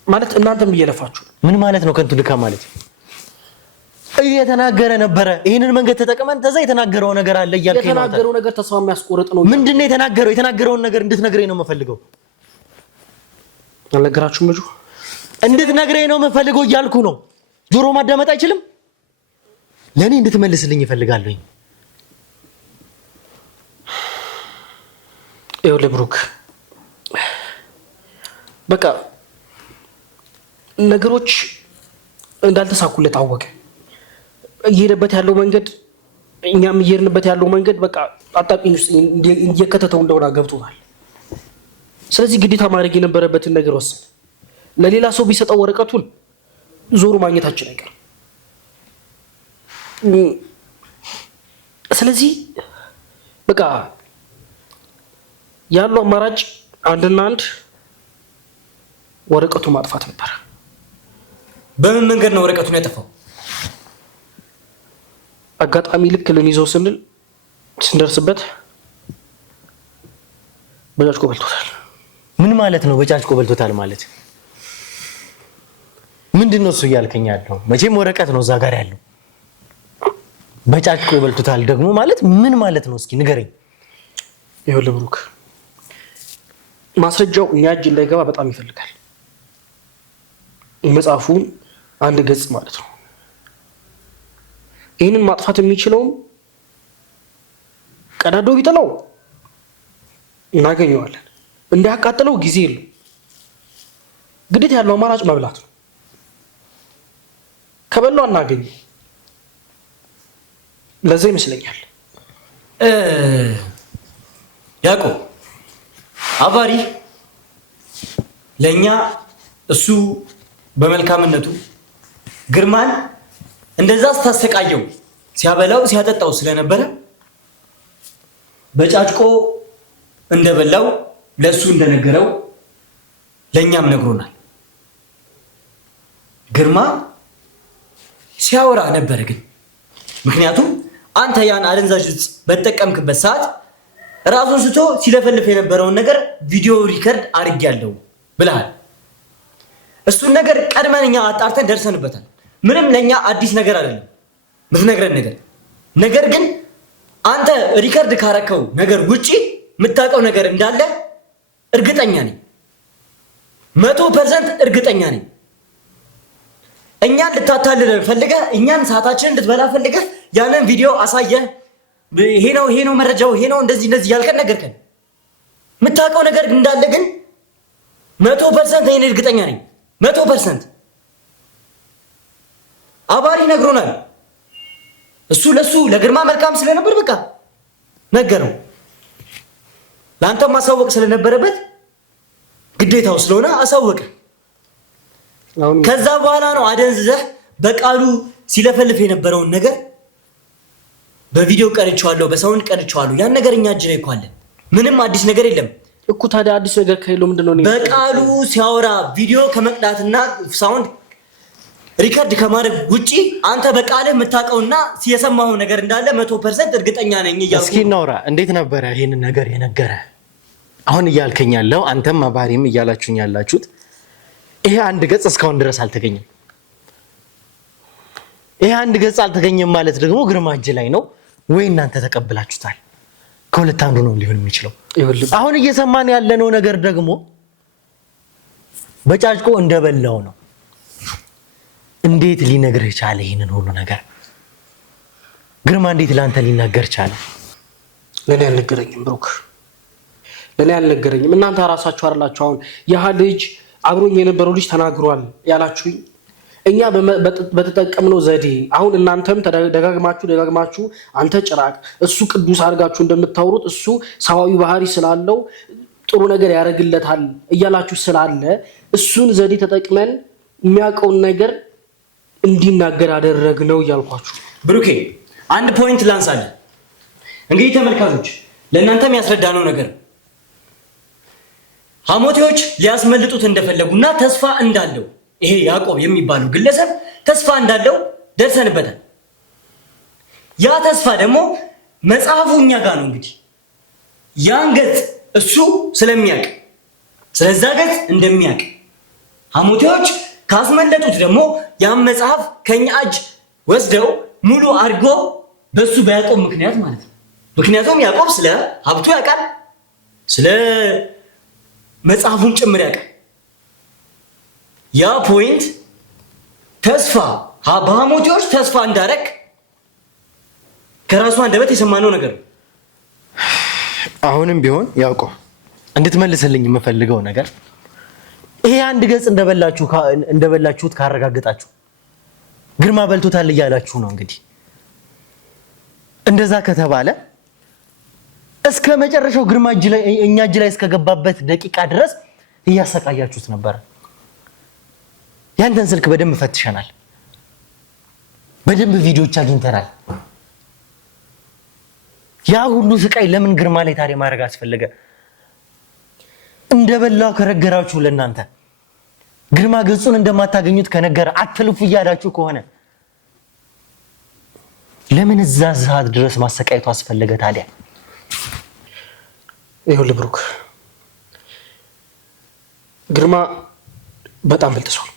ማለት እናንተም እየለፋችሁ። ምን ማለት ነው ከንቱ ድካም ማለት? እየተናገረ ነበረ። ይሄንን መንገድ ተጠቅመን ተዛ የተናገረው ነገር አለ እያልከኝ ነው። የተናገረው ነገር ተስፋ የሚያስቆርጥ ነው። ምንድነው የተናገረው? የተናገረውን ነገር እንድትነግረኝ ነው የምፈልገው። አልነገራችሁም? ልጁ እንድትነግረኝ ነው የምፈልገው እያልኩ ነው። ጆሮ ማዳመጥ አይችልም? ለኔ እንድትመልስልኝ እፈልጋለሁ። ይኸውልህ ብሩክ በቃ ነገሮች እንዳልተሳኩለት አወቀ። እየሄደበት ያለው መንገድ እኛም እየሄድንበት ያለው መንገድ በቃ አጣብቂኝ ውስጥ እየከተተው እንደሆነ ገብቶታል። ስለዚህ ግዴታ ማድረግ የነበረበትን ነገር ወሰነ። ለሌላ ሰው ቢሰጠው ወረቀቱን ዞሩ ማግኘታችን አይቀርም። ስለዚህ በቃ ያለው አማራጭ አንድና አንድ ወረቀቱን ማጥፋት ነበር። በምን መንገድ ነው ወረቀቱን ያጠፋው? አጋጣሚ ልክ ልንይዘው ስንደርስበት በጫጭቆ በልቶታል። ምን ማለት ነው በጫጭቆ በልቶታል ማለት? ምንድን ነው እሱ እያልከኝ ያለው? መቼም ወረቀት ነው እዛ ጋር ያለው። በጫጭቆ በልቶታል ደግሞ ማለት ምን ማለት ነው? እስኪ ንገረኝ። ይኸውልህ ብሩክ፣ ማስረጃው እኛ እጅ እንዳይገባ በጣም ይፈልጋል። መጽሐፉን አንድ ገጽ ማለት ነው። ይህንን ማጥፋት የሚችለውም ቀዳዶ ቢጥለው እናገኘዋለን። እንዲያቃጥለው ጊዜ የለው። ግዴታ ያለው አማራጭ መብላት ነው። ከበላው አናገኝ። ለዛ ይመስለኛል ያዕቆብ አባሪ ለኛ እሱ በመልካምነቱ ግርማን እንደዛ ስታሰቃየው ሲያበላው ሲያጠጣው ስለነበረ በጫጭቆ እንደበላው ለሱ እንደነገረው ለኛም ነግሮናል። ግርማ ሲያወራ ነበር ግን ምክንያቱም አንተ ያን አደንዛዥ ዕፅ በተጠቀምክበት ሰዓት ራሱን ስቶ ሲለፈልፍ የነበረውን ነገር ቪዲዮ ሪከርድ አድርጌያለሁ ብለሃል። እሱን ነገር ቀድመን እኛ አጣርተን ደርሰንበታል። ምንም ለኛ አዲስ ነገር አይደለም ምትነግረን ነገር ግን አንተ ሪከርድ ካረከው ነገር ውጪ የምታውቀው ነገር እንዳለ እርግጠኛ ነኝ። 100% እርግጠኛ ነኝ። እኛን ልታታልለን ፈልገህ እኛን ሰዓታችንን ልትበላ ፈልገህ ያንን ቪዲዮ አሳየህ። ይሄ ነው መረጃው፣ ይሄ ነው እንደዚህ ያልከን ነገርከን። የምታውቀው ነገር እንዳለ ግን 100% እኔ እርግጠኛ ነኝ። 100% አባሪ ነግሮናል። እሱ ለሱ ለግርማ መልካም ስለነበር በቃ ነገረው። ለአንተ ማሳወቅ ስለነበረበት ግዴታው ስለሆነ አሳወቀ። ከዛ በኋላ ነው አደንዝዘህ በቃሉ ሲለፈልፍ የነበረውን ነገር በቪዲዮ ቀርጬዋለሁ፣ በሳውንድ ቀርጬዋለሁ። ያን ነገር እኛ እጅ ላይ እኮ አለ። ምንም አዲስ ነገር የለም እኮ። ታዲያ አዲስ ነገር ከሌለው ምንድነው? በቃሉ ሲያወራ ቪዲዮ ከመቅዳትና ሳውንድ ሪከርድ ከማድረግ ውጪ አንተ በቃልህ የምታውቀውና የሰማኸው ነገር እንዳለ 100% እርግጠኛ ነኝ እያልኩ። እስኪ እናውራ። እንዴት ነበረ ይሄንን ነገር የነገረ? አሁን እያልከኝ ያለው አንተም አባሪም እያላችሁኝ ያላችሁት ይሄ አንድ ገጽ እስካሁን ድረስ አልተገኘም። ይሄ አንድ ገጽ አልተገኘም ማለት ደግሞ ግርማ እጅ ላይ ነው ወይ እናንተ ተቀብላችሁታል? ከሁለት አንዱ ነው ሊሆን የሚችለው። አሁን እየሰማን ያለነው ነገር ደግሞ በጫጭቆ እንደበላው ነው። እንዴት ሊነግርህ ቻለ? ይሄንን ሁሉ ነገር ግርማ እንዴት ላንተ ሊናገር ቻለ? ለኔ አልነገረኝም ብሩክ፣ ለኔ አልነገረኝም። እናንተ ራሳችሁ አይደላችሁ አሁን ያ ልጅ አብሮኝ የነበረው ልጅ ተናግሯል ያላችሁኝ። እኛ በተጠቀምነው ዘዴ አሁን እናንተም ደጋግማችሁ አንተ ጭራቅ እሱ ቅዱስ አድርጋችሁ እንደምታወሩት እሱ ሰዋዊ ባህሪ ስላለው ጥሩ ነገር ያደርግለታል እያላችሁ ስላለ እሱን ዘዴ ተጠቅመን የሚያውቀውን ነገር እንዲናገር አደረግነው እያልኳችሁ። ብሩኬ አንድ ፖይንት ላንሳለ። እንግዲህ ተመልካቾች ለእናንተም ያስረዳነው ነገር ሐሞቴዎች ሊያስመልጡት እንደፈለጉና ተስፋ እንዳለው ይሄ ያዕቆብ የሚባለው ግለሰብ ተስፋ እንዳለው ደርሰንበታል። ያ ተስፋ ደግሞ መጽሐፉ እኛ ጋር ነው። እንግዲህ ያን ገጽ እሱ ስለሚያውቅ ስለዛ ገጽ እንደሚያውቅ ሐሞቴዎች ካስመለጡት ደግሞ ያን መጽሐፍ ከኛ እጅ ወስደው ሙሉ አድርጎ በሱ በያዕቆብ ምክንያት ማለት ነው። ምክንያቱም ያዕቆብ ስለ ሀብቱ ያውቃል፣ ስለ መጽሐፉን ጭምር ያውቃል። ያ ፖይንት ተስፋ በሐሞቴዎች ተስፋ እንዳረክ ከራሱ አንደበት የሰማነው ነገር ነው። አሁንም ቢሆን ያዕቆብ እንድትመልስልኝ የምፈልገው ነገር ይሄ አንድ ገጽ እንደበላችሁት ካረጋግጣችሁ ግርማ በልቶታል እያላችሁ ነው እንግዲህ። እንደዛ ከተባለ እስከ መጨረሻው ግርማ እኛ እጅ ላይ እስከገባበት ደቂቃ ድረስ እያሰቃያችሁት ነበር። ያንተን ስልክ በደንብ ፈትሸናል፣ በደንብ ቪዲዮዎች አግኝተናል። ያ ሁሉ ስቃይ ለምን ግርማ ላይ ታዲያ ማድረግ አስፈለገ? እንደበላው ከረገራችሁ ለእናንተ ግርማ ገጹን እንደማታገኙት ከነገረ አትልፉ እያላችሁ ከሆነ ለምን እዛ ሰዓት ድረስ ማሰቃየቱ አስፈለገ ታዲያ? ይኸውልህ ብሩክ፣ ግርማ በጣም ብልጥ ሰው ነው።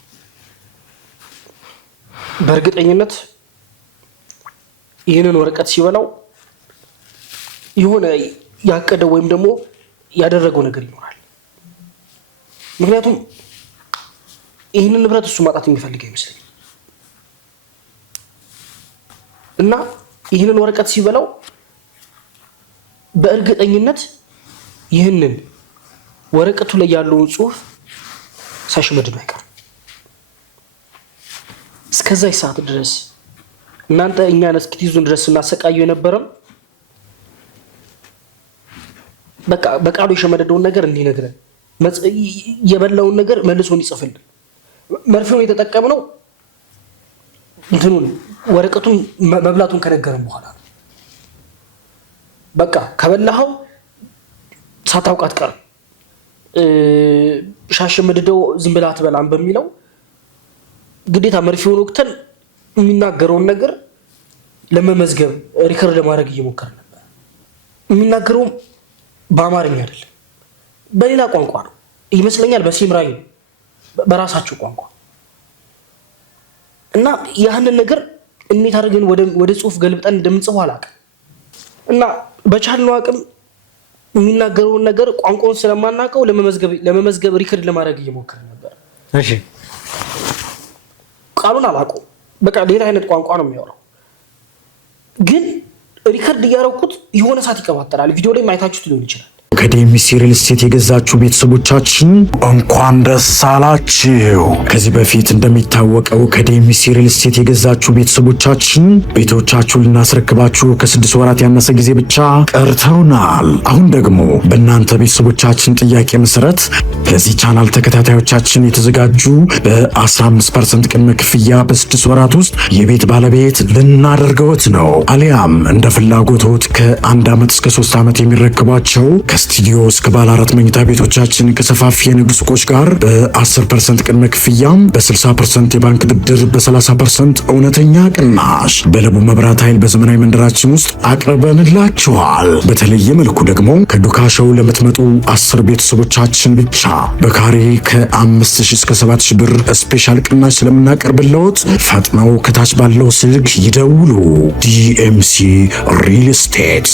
በእርግጠኝነት ይህንን ወረቀት ሲበላው የሆነ ያቀደው ወይም ደግሞ ያደረገው ነገር ይኖራል። ምክንያቱም ይህንን ንብረት እሱ ማጣት የሚፈልግ አይመስለኝም እና ይህንን ወረቀት ሲበላው በእርግጠኝነት ይህንን ወረቀቱ ላይ ያለውን ጽሑፍ ሳይሽመድዱ አይቀርም። እስከዛ ሰዓት ድረስ እናንተ እኛን እስክትይዙን ድረስ እናሰቃየው የነበረም በቃ በቃሉ የሸመደደውን ነገር እንዲነግረን የበላውን ነገር መልሶ እንዲጽፍልን መርፌውን የተጠቀምነው እንትኑን ወረቀቱን መብላቱን ከነገረን በኋላ በቃ ከበላኸው ሳታውቅ አትቀርም፣ ሻሸመድደው ዝም ብለህ አትበላም በሚለው ግዴታ መርፌውን ወቅተን የሚናገረውን ነገር ለመመዝገብ ሪከርድ ለማድረግ እየሞከርን ነበር። የሚናገረውም በአማርኛ አይደለም፣ በሌላ ቋንቋ ነው ይመስለኛል፣ በሲምራይ በራሳቸው ቋንቋ እና ያንን ነገር እንዴት አድርገን ወደ ጽሁፍ ገልብጠን እንደምንጽፈው አላውቅም እና በቻልነው አቅም የሚናገረውን ነገር ቋንቋውን ስለማናውቀው ለመመዝገብ ሪከርድ ለማድረግ እየሞከርን ነበር። እሺ ቃሉን አላውቀውም፣ በቃ ሌላ አይነት ቋንቋ ነው የሚያወራው። ግን ሪከርድ እያደረኩት የሆነ ሰዓት ይቀባጠራል። ቪዲዮ ላይ ማየታችሁት ሊሆን ይችላል። ከዴሚሲ ሪል ስቴት የገዛችሁ ቤተሰቦቻችን እንኳን ደስ አላችሁ። ከዚህ በፊት እንደሚታወቀው ከዴሚሲ ሪል ስቴት የገዛችሁ ቤተሰቦቻችን ቤቶቻችሁን ልናስረክባችሁ ከ6 ወራት ያነሰ ጊዜ ብቻ ቀርተውናል። አሁን ደግሞ በእናንተ ቤተሰቦቻችን ጥያቄ መሰረት ለዚህ ቻናል ተከታታዮቻችን የተዘጋጁ በ15% ቅድመ ክፍያ በ6 ወራት ውስጥ የቤት ባለቤት ልናደርገውት ነው። አሊያም እንደ ፍላጎቶት ከ1 ዓመት እስከ 3 ዓመት የሚረከቧቸው ከስቱዲዮ እስከ ባለ 4 መኝታ ቤቶቻችን ከሰፋፊ የንግድ ሱቆች ጋር በ10% ቅድመ ክፍያም በ60% የባንክ ብድር በ30% እውነተኛ ቅናሽ በለቡ መብራት ኃይል በዘመናዊ መንደራችን ውስጥ አቅርበንላችኋል። በተለየ መልኩ ደግሞ ከዱካሾው ለምትመጡ 10 ቤተሰቦቻችን ብቻ በካሬ ከ5000 እስከ 7000 ብር ስፔሻል ቅናሽ ስለምናቀርብልዎት ፈጥነው ከታች ባለው ስልክ ይደውሉ። ዲኤምሲ ሪል ስቴት።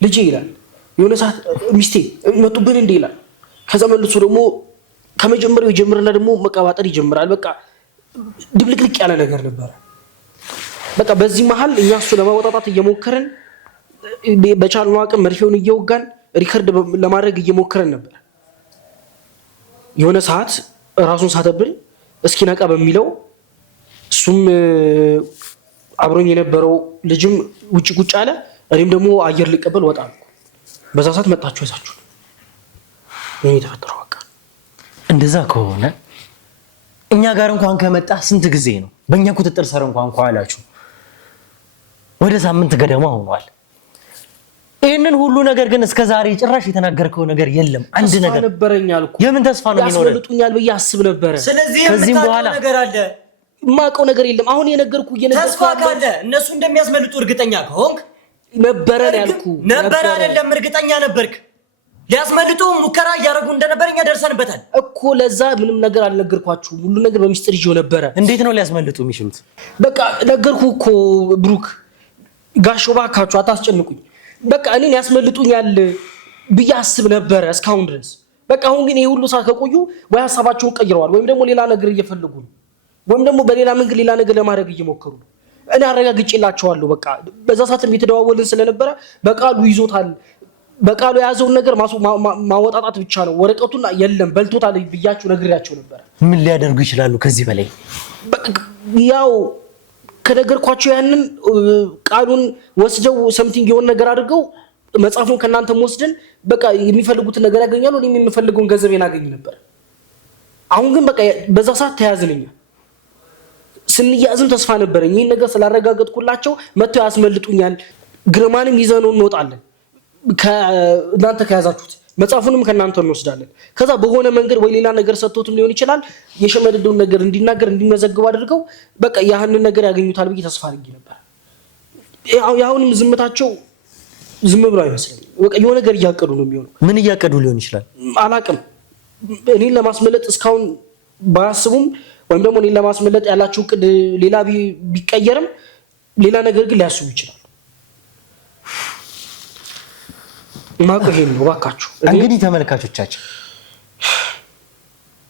ልጄ ይላል የሆነ ሰዓት ሚስቴ መጡብን እንዴ ይላል። ከዛ መልሶ ደግሞ ከመጀመሪያው ይጀምርና ደግሞ መቀባጠር ይጀምራል። በቃ ድብልቅልቅ ያለ ነገር ነበረ። በቃ በዚህ መሀል እኛ እሱ ለማወጣጣት እየሞከረን በቻልነው አቅም መርፌውን እየወጋን ሪከርድ ለማድረግ እየሞከረን ነበር። የሆነ ሰዓት ራሱን ሳተብን እስኪነቃ በሚለው እሱም አብሮኝ የነበረው ልጅም ውጭ ቁጭ አለ። እኔም ደግሞ አየር ልቀበል ወጣ አልኩ። በዛ ሰዓት መጣችሁ ያሳችሁ ምን የተፈጠረው? በቃ እንደዛ ከሆነ እኛ ጋር እንኳን ከመጣ ስንት ጊዜ ነው? በእኛ ቁጥጥር ስር እንኳን አላችሁ ወደ ሳምንት ገደማ ሆኗል። ይሄንን ሁሉ ነገር ግን እስከ ዛሬ ጭራሽ የተናገርከው ነገር የለም። አንድ ነገር ነበረኝ አልኩ። የምን ተስፋ ነው የሚኖረው? ያስመልጡኛል ብዬ አስብ ነበረ። ስለዚህ ከዚህም በኋላ ነገር አለ የማውቀው ነገር የለም። አሁን የነገርኩ ተስፋ ካለ እነሱ እንደሚያስመልጡ እርግጠኛ ከሆንክ ነበረ ያልኩ ነበር አይደለም? እርግጠኛ ነበርክ? ሊያስመልጡ ሙከራ እያደረጉ እንደነበር እኛ ደርሰንበታል እኮ። ለዛ ምንም ነገር አልነገርኳችሁም። ሁሉ ነገር በሚስጥር ይዤው ነበረ። እንዴት ነው ሊያስመልጡ የሚችሉት? በቃ ነገርኩ እኮ ብሩክ። ጋሾ ባካችሁ አታስጨንቁኝ። በቃ እኔን ያስመልጡኛል ብዬ አስብ ነበረ እስካሁን ድረስ። በቃ አሁን ግን ይሄ ሁሉ ሰዓት ከቆዩ ወይ ሀሳባቸውን ቀይረዋል ወይም ደግሞ ሌላ ነገር እየፈለጉ ነው ወይም ደግሞ በሌላ መንገድ ሌላ ነገር ለማድረግ እየሞከሩ ነው። እኔ አረጋግጬላቸዋለሁ። በቃ በዛ ሰዓትም የተደዋወልን ስለነበረ በቃሉ ይዞታል። በቃሉ የያዘውን ነገር ማወጣጣት ብቻ ነው። ወረቀቱን የለም በልቶታል ብያችሁ ነግሬያቸው ነበር። ምን ሊያደርጉ ይችላሉ ከዚህ በላይ? ያው ከነገርኳቸው ያንን ቃሉን ወስደው ሰምቲንግ የሆነ ነገር አድርገው መጽሐፉን ከናንተም ወስደን በቃ የሚፈልጉትን ነገር ያገኛሉ። እኔም የምፈልገውን ገንዘቤን አገኝ ነበር። አሁን ግን በቃ በዛ ሰዓት ተያዝንኛ። ስንያዝም ተስፋ ነበረኝ። ይህን ነገር ስላረጋገጥኩላቸው መጥተው ያስመልጡኛል። ግርማንም ይዘነው እንወጣለን። እናንተ ከያዛችሁት መጽሐፉንም ከናንተ እንወስዳለን። ከዛ በሆነ መንገድ ወይ ሌላ ነገር ሰጥቶትም ሊሆን ይችላል የሸመደደውን ነገር እንዲናገር እንዲመዘግብ አድርገው በቃ ያህንን ነገር ያገኙታል ብዬ ተስፋ አድርጌ ነበር። ያሁንም ዝምታቸው ዝም ብሎ አይመስለኝም። በቃ የሆነ ነገር እያቀዱ ነው የሚሆነው። ምን እያቀዱ ሊሆን ይችላል አላቅም። እኔን ለማስመለጥ እስካሁን ባያስቡም ወይም ደግሞ እኔን ለማስመለጥ ያላቸው እቅድ ሌላ ቢቀየርም ሌላ ነገር ግን ሊያስቡ ይችላል። ማቆሄን ነው ባካችሁ። እንግዲህ ተመልካቾቻችን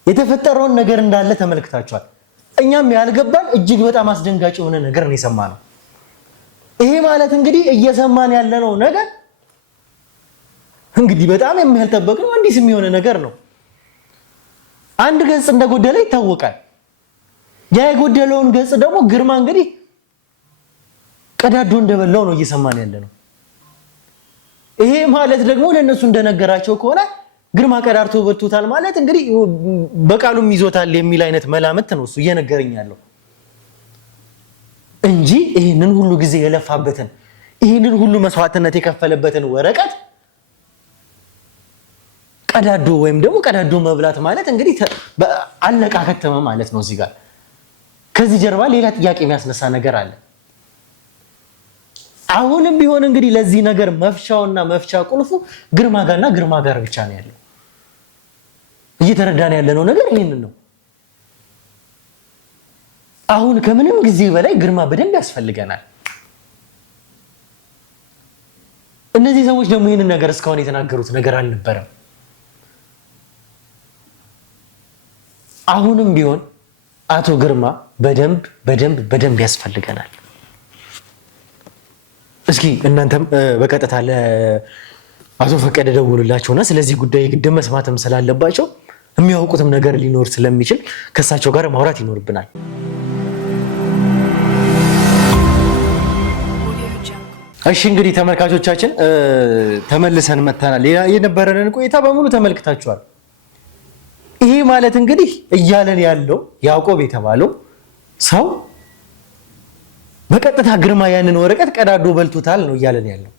የተፈጠረውን ነገር እንዳለ ተመልክታችኋል። እኛም ያልገባን እጅግ በጣም አስደንጋጭ የሆነ ነገር ነው የሰማነው። ይሄ ማለት እንግዲህ እየሰማን ያለነው ነገር እንግዲህ በጣም የሚያልጠበቅነው እንዲህ የሚሆነ ነገር ነው። አንድ ገጽ እንደጎደለ ይታወቃል። ያ የጎደለውን ገጽ ደግሞ ግርማ እንግዲህ ቀዳዶ እንደበላው ነው እየሰማን ያለነው። ይሄ ማለት ደግሞ ለነሱ እንደነገራቸው ከሆነ ግርማ ቀዳርቶ በልቶታል ማለት እንግዲህ በቃሉም ይዞታል የሚል አይነት መላምት ነው እሱ እየነገረኝ ያለው እንጂ ይሄንን ሁሉ ጊዜ የለፋበትን ይሄንን ሁሉ መስዋዕትነት የከፈለበትን ወረቀት ቀዳዶ ወይም ደግሞ ቀዳዶ መብላት ማለት እንግዲህ አለቃ ከተመ ማለት ነው። እዚህ ጋር ከዚህ ጀርባ ሌላ ጥያቄ የሚያስነሳ ነገር አለ። አሁንም ቢሆን እንግዲህ ለዚህ ነገር መፍቻውና መፍቻ ቁልፉ ግርማ ጋርና ግርማ ጋር ብቻ ነው ያለው። እየተረዳን ያለነው ነገር ይሄንን ነው። አሁን ከምንም ጊዜ በላይ ግርማ በደንብ ያስፈልገናል። እነዚህ ሰዎች ደግሞ ይሄንን ነገር እስካሁን የተናገሩት ነገር አልነበረም። አሁንም ቢሆን አቶ ግርማ በደንብ ያስፈልገናል። እስኪ እናንተም በቀጥታ ለአቶ ፈቀደ ደውሉላቸውና ስለዚህ ጉዳይ ግድ መስማትም ስላለባቸው የሚያውቁትም ነገር ሊኖር ስለሚችል ከእሳቸው ጋር ማውራት ይኖርብናል። እሺ እንግዲህ ተመልካቾቻችን ተመልሰን መጥተናል። የነበረንን ቆይታ በሙሉ ተመልክታችኋል። ይሄ ማለት እንግዲህ እያለን ያለው ያዕቆብ የተባለው ሰው በቀጥታ ግርማ ያንን ወረቀት ቀዳዶ በልቶታል ነው እያለን ያለው።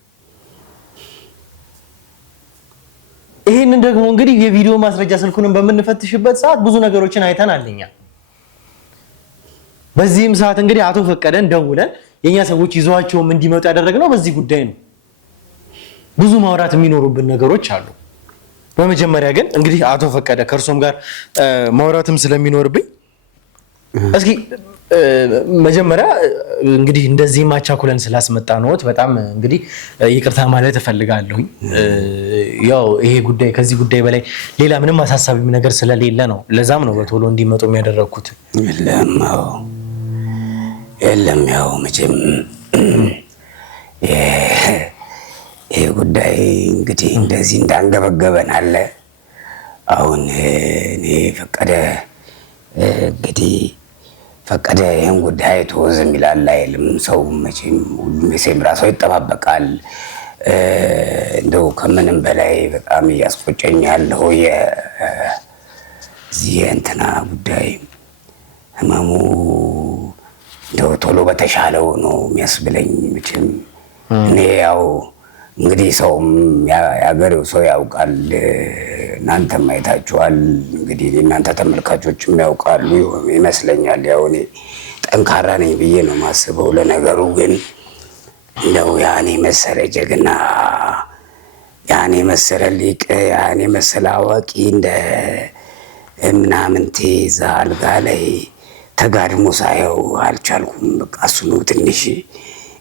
ይሄንን ደግሞ እንግዲህ የቪዲዮ ማስረጃ ስልኩንም በምንፈትሽበት ሰዓት ብዙ ነገሮችን አይተናል እኛ። በዚህም ሰዓት እንግዲህ አቶ ፈቀደን ደውለን የኛ ሰዎች ይዘዋቸውም እንዲመጡ ያደረግነው በዚህ ጉዳይ ነው። ብዙ ማውራት የሚኖሩብን ነገሮች አሉ። በመጀመሪያ ግን እንግዲህ አቶ ፈቀደ ከእርሶም ጋር ማውራትም ስለሚኖርብኝ እስኪ መጀመሪያ እንግዲህ እንደዚህ ማቻኩለን ስላስመጣ ነዎት በጣም እንግዲህ ይቅርታ ማለት እፈልጋለሁኝ። ያው ይሄ ጉዳይ ከዚህ ጉዳይ በላይ ሌላ ምንም አሳሳቢም ነገር ስለሌለ ነው። ለዛም ነው በቶሎ እንዲመጡ የሚያደረግኩት። የለም ያው መቼም ይሄ ጉዳይ እንግዲህ እንደዚህ እንዳንገበገበን አለ። አሁን እኔ ፈቀደ እንግዲህ ፈቀደ ይህን ጉዳይ ዝም ይላል አይልም። ሰው መቼም ሁሉም የሴም ራሱ ይጠባበቃል። እንደው ከምንም በላይ በጣም እያስቆጨኝ ያለው የዚህ እንትና ጉዳይ ህመሙ እንደው ቶሎ በተሻለው ነው የሚያስብለኝ። መቼም እኔ ያው እንግዲህ ሰውም ያገሬው ሰው ያውቃል፣ እናንተም አይታችኋል። እንግዲህ እናንተ ተመልካቾችም ያውቃሉ ይመስለኛል። ያው እኔ ጠንካራ ነኝ ብዬ ነው የማስበው። ለነገሩ ግን እንደው ያኔ መሰለ ጀግና፣ ያኔ መሰለ ሊቅ፣ ያኔ መሰለ አዋቂ እንደ ምናምንቴ እዛ አልጋ ላይ ተጋድሞ ሳየው አልቻልኩም። በቃ እሱ ነው ትንሽ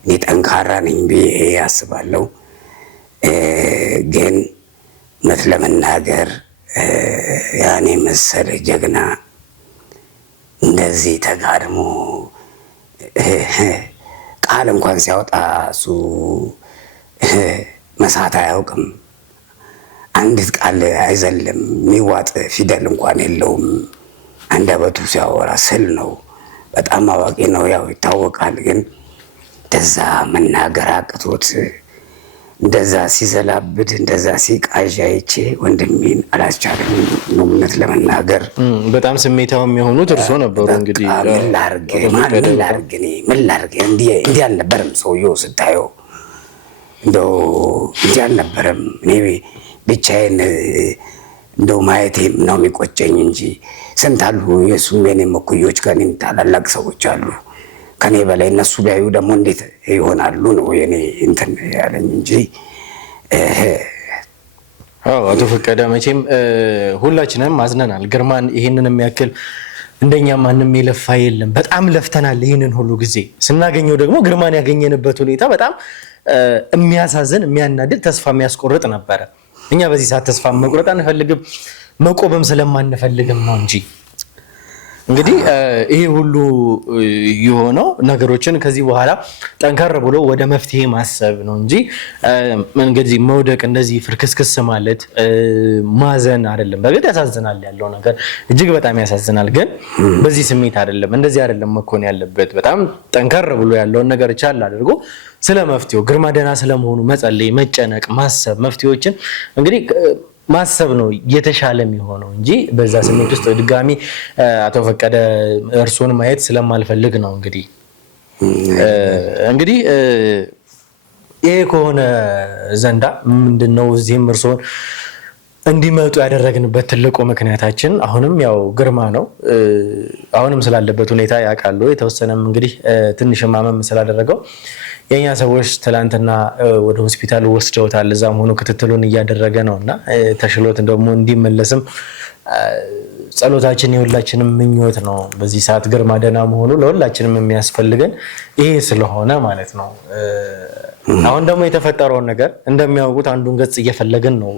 እኔ ጠንካራ ነኝ ብዬ አስባለሁ። ግን እውነት ለመናገር ያኔ መሰለ ጀግና እንደዚህ ተጋድሞ ቃል እንኳን ሲያወጣ እሱ መሳት አያውቅም። አንዲት ቃል አይዘልም። የሚዋጥ ፊደል እንኳን የለውም። አንደበቱ ሲያወራ ስል ነው። በጣም አዋቂ ነው፣ ያው ይታወቃል። ግን እንደዛ መናገር አቅቶት እንደዛ ሲዘላብድ እንደዛ ሲቃዥ አይቼ ወንድሜን አላስቻለም ነው እውነት ለመናገር። በጣም ስሜታው የሚሆኑት እርሶ ነበሩ። እንግዲህ ምን ላድርግ እንዲህ አልነበረም ሰውየው ስታየው፣ እንደው እንዲህ አልነበረም። እኔ ብቻዬን እንደው ማየቴም ነው የሚቆጨኝ እንጂ ስንት አሉ የእሱም የኔም እኩዮች ከኔም ታላላቅ ሰዎች አሉ ከኔ በላይ። እነሱ ቢያዩ ደግሞ እንዴት ይሆናሉ ነው የኔ እንትን ያለኝ እንጂ። አቶ ፈቀደ መቼም ሁላችንም አዝነናል። ግርማን ይሄንን የሚያክል እንደኛ ማንም የለፋ የለም። በጣም ለፍተናል። ይህንን ሁሉ ጊዜ ስናገኘው ደግሞ ግርማን ያገኘንበት ሁኔታ በጣም የሚያሳዝን፣ የሚያናድድ፣ ተስፋ የሚያስቆርጥ ነበረ። እኛ በዚህ ሰዓት ተስፋ መቁረጥ አንፈልግም፣ መቆብም ስለማንፈልግም ነው እንጂ እንግዲህ ይሄ ሁሉ የሆነው ነገሮችን ከዚህ በኋላ ጠንከር ብሎ ወደ መፍትሄ ማሰብ ነው እንጂ እንግዲህ መውደቅ እንደዚህ ፍርክስክስ ማለት ማዘን አይደለም። በግድ ያሳዝናል፣ ያለው ነገር እጅግ በጣም ያሳዝናል። ግን በዚህ ስሜት አይደለም፣ እንደዚህ አይደለም መኮን ያለበት። በጣም ጠንከር ብሎ ያለውን ነገር ቻል አድርጎ ስለ መፍትሄው ግርማ ደህና ስለመሆኑ መጸለይ፣ መጨነቅ፣ ማሰብ፣ መፍትሄዎችን እንግዲህ ማሰብ ነው የተሻለ የሚሆነው እንጂ በዛ ስሜት ውስጥ ድጋሚ አቶ ፈቀደ እርሶን ማየት ስለማልፈልግ ነው። እንግዲህ ይሄ ከሆነ ዘንዳ ምንድነው እዚህም እርሶን እንዲመጡ ያደረግንበት ትልቁ ምክንያታችን አሁንም ያው ግርማ ነው። አሁንም ስላለበት ሁኔታ ያውቃሉ። የተወሰነም እንግዲህ ትንሽ ማመም ስላደረገው የኛ ሰዎች ትላንትና ወደ ሆስፒታል ወስደውታል። እዛም ሆኖ ክትትሉን እያደረገ ነውና ተሽሎት ደግሞ እንዲመለስም ጸሎታችን የሁላችንም ምኞት ነው። በዚህ ሰዓት ግርማ ደህና መሆኑ ለሁላችንም የሚያስፈልገን ይሄ ስለሆነ ማለት ነው። አሁን ደግሞ የተፈጠረውን ነገር እንደሚያውቁት አንዱን ገጽ እየፈለግን ነው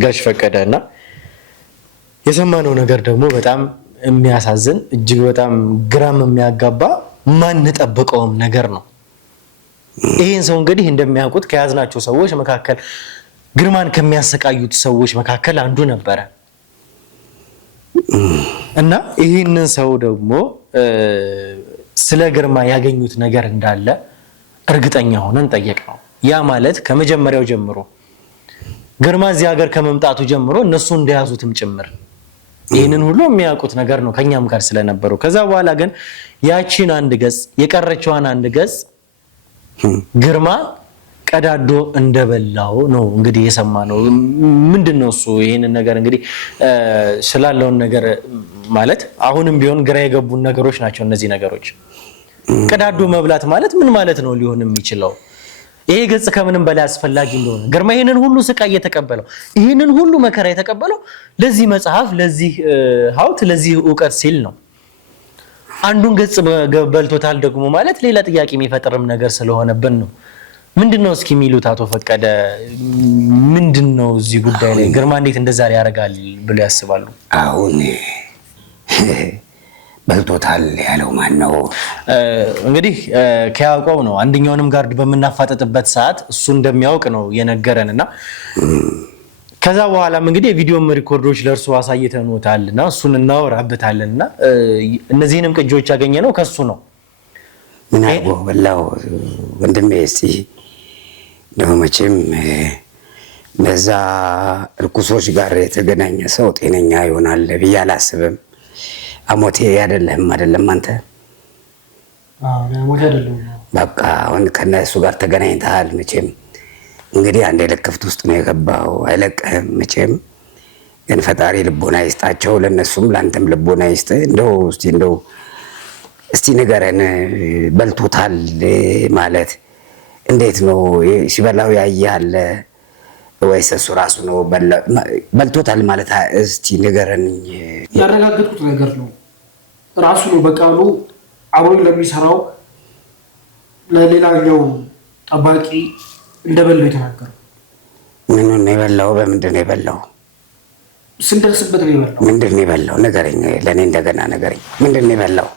ጋሽ ፈቀደ እና የሰማነው ነገር ደግሞ በጣም የሚያሳዝን እጅግ በጣም ግራም የሚያጋባ ማንጠብቀውም ነገር ነው። ይህን ሰው እንግዲህ እንደሚያውቁት ከያዝናቸው ሰዎች መካከል ግርማን ከሚያሰቃዩት ሰዎች መካከል አንዱ ነበረ እና ይህንን ሰው ደግሞ ስለ ግርማ ያገኙት ነገር እንዳለ እርግጠኛ ሆነን ጠየቅነው። ያ ማለት ከመጀመሪያው ጀምሮ ግርማ እዚህ ሀገር ከመምጣቱ ጀምሮ እነሱ እንደያዙትም ጭምር ይህንን ሁሉ የሚያውቁት ነገር ነው ከኛም ጋር ስለነበሩ። ከዛ በኋላ ግን ያቺን አንድ ገጽ የቀረችዋን አንድ ገጽ ግርማ ቀዳዶ እንደበላው ነው እንግዲህ የሰማነው። ምንድነው እሱ? ይሄንን ነገር እንግዲህ ስላለውን ነገር ማለት አሁንም ቢሆን ግራ የገቡን ነገሮች ናቸው እነዚህ ነገሮች። ቀዳዶ መብላት ማለት ምን ማለት ነው ሊሆን የሚችለው? ይሄ ገጽ ከምንም በላይ አስፈላጊ እንደሆነ ግርማ ይሄንን ሁሉ ስቃይ የተቀበለው ይሄንን ሁሉ መከራ የተቀበለው ለዚህ መጽሐፍ፣ ለዚህ ሀብት፣ ለዚህ ዕውቀት ሲል ነው። አንዱን ገጽ በልቶታል ደግሞ ማለት ሌላ ጥያቄ የሚፈጥርም ነገር ስለሆነብን ነው። ምንድነው እስኪ የሚሉት አቶ ፈቀደ? ምንድነው እዚህ ጉዳይ ላይ ግርማ እንዴት እንደዛ ያደርጋል ብሎ ያስባሉ? አሁን በልቶታል ያለው ማን ነው? እንግዲህ ከያውቀው ነው። አንደኛውንም ጋርድ በምናፋጠጥበት ሰዓት እሱ እንደሚያውቅ ነው የነገረንና ከዛ በኋላም እንግዲህ የቪዲዮም ሪኮርዶች ለእርሱ አሳይተኖታልና እሱን እናወራበታለንና እነዚህንም ቅጆች ያገኘነው ከሱ ነው። ምን አርጎ በላው ወንድሜ? እስቲ ነው መቼም በዛ እርኩሶች ጋር የተገናኘ ሰው ጤነኛ ይሆናል ብዬ አላስብም። አሞቴ አይደለም አንተ? አሞቴ አይደለም። በቃ አሁን ከነሱ ጋር ተገናኝተሃል መቼም። እንግዲህ አንዴ ለክፍት ውስጥ ነው የገባው፣ አይለቅህም መቼም። ግን ፈጣሪ ልቦና ይስጣቸው፣ ለነሱም ለአንተም ልቦና ይስጥ። እንደው እስቲ ንገረን፣ በልቶታል ማለት እንዴት ነው? ሲበላው ያያለ ወይስ እሱ ራሱ ነው በልቶታል ማለት? እስቲ ንገረን። ያረጋገጥኩት ነገር ነው ራሱ ነው በቃሉ አብሮ ለሚሰራው ለሌላኛው ጠባቂ እንደበላው የተናገረው። ምኑን ነው የበላው? በምንድን ነው የበላው? ስንደርስበት ነው የበላው። ምንድን ነው የበላው? ንገረኝ፣ ለእኔ እንደገና ንገረኝ። ምንድን ነው የበላው?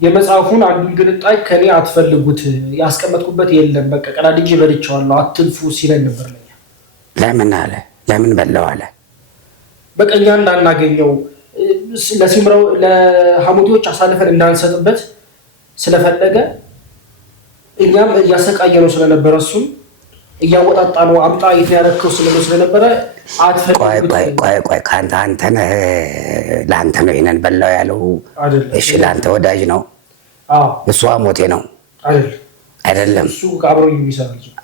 የመጽሐፉን አንዱን ግንጣይ ከኔ አትፈልጉት፣ ያስቀመጥኩበት የለም፣ በቃ ቀዳድጄ በልቼዋለሁ፣ አትልፉ ሲለኝ ነበር ለኛ። ለምን አለ? ለምን በላው አለ? በቀኛ እንዳናገኘው ለሐሙቲዎች አሳልፈን እንዳንሰጥበት ስለፈለገ እኛም እያሰቃየ ነው ስለነበረ እሱም እያወጣጣ ነው አምጣ የተያረከው ስለነበረ ቆይ ከአንተ ነህ ለአንተ ነው ይሄንን በላው ያለው? እሺ ለአንተ ወዳጅ ነው እሱ ሐሙቴ ነው አይደለም? እሱ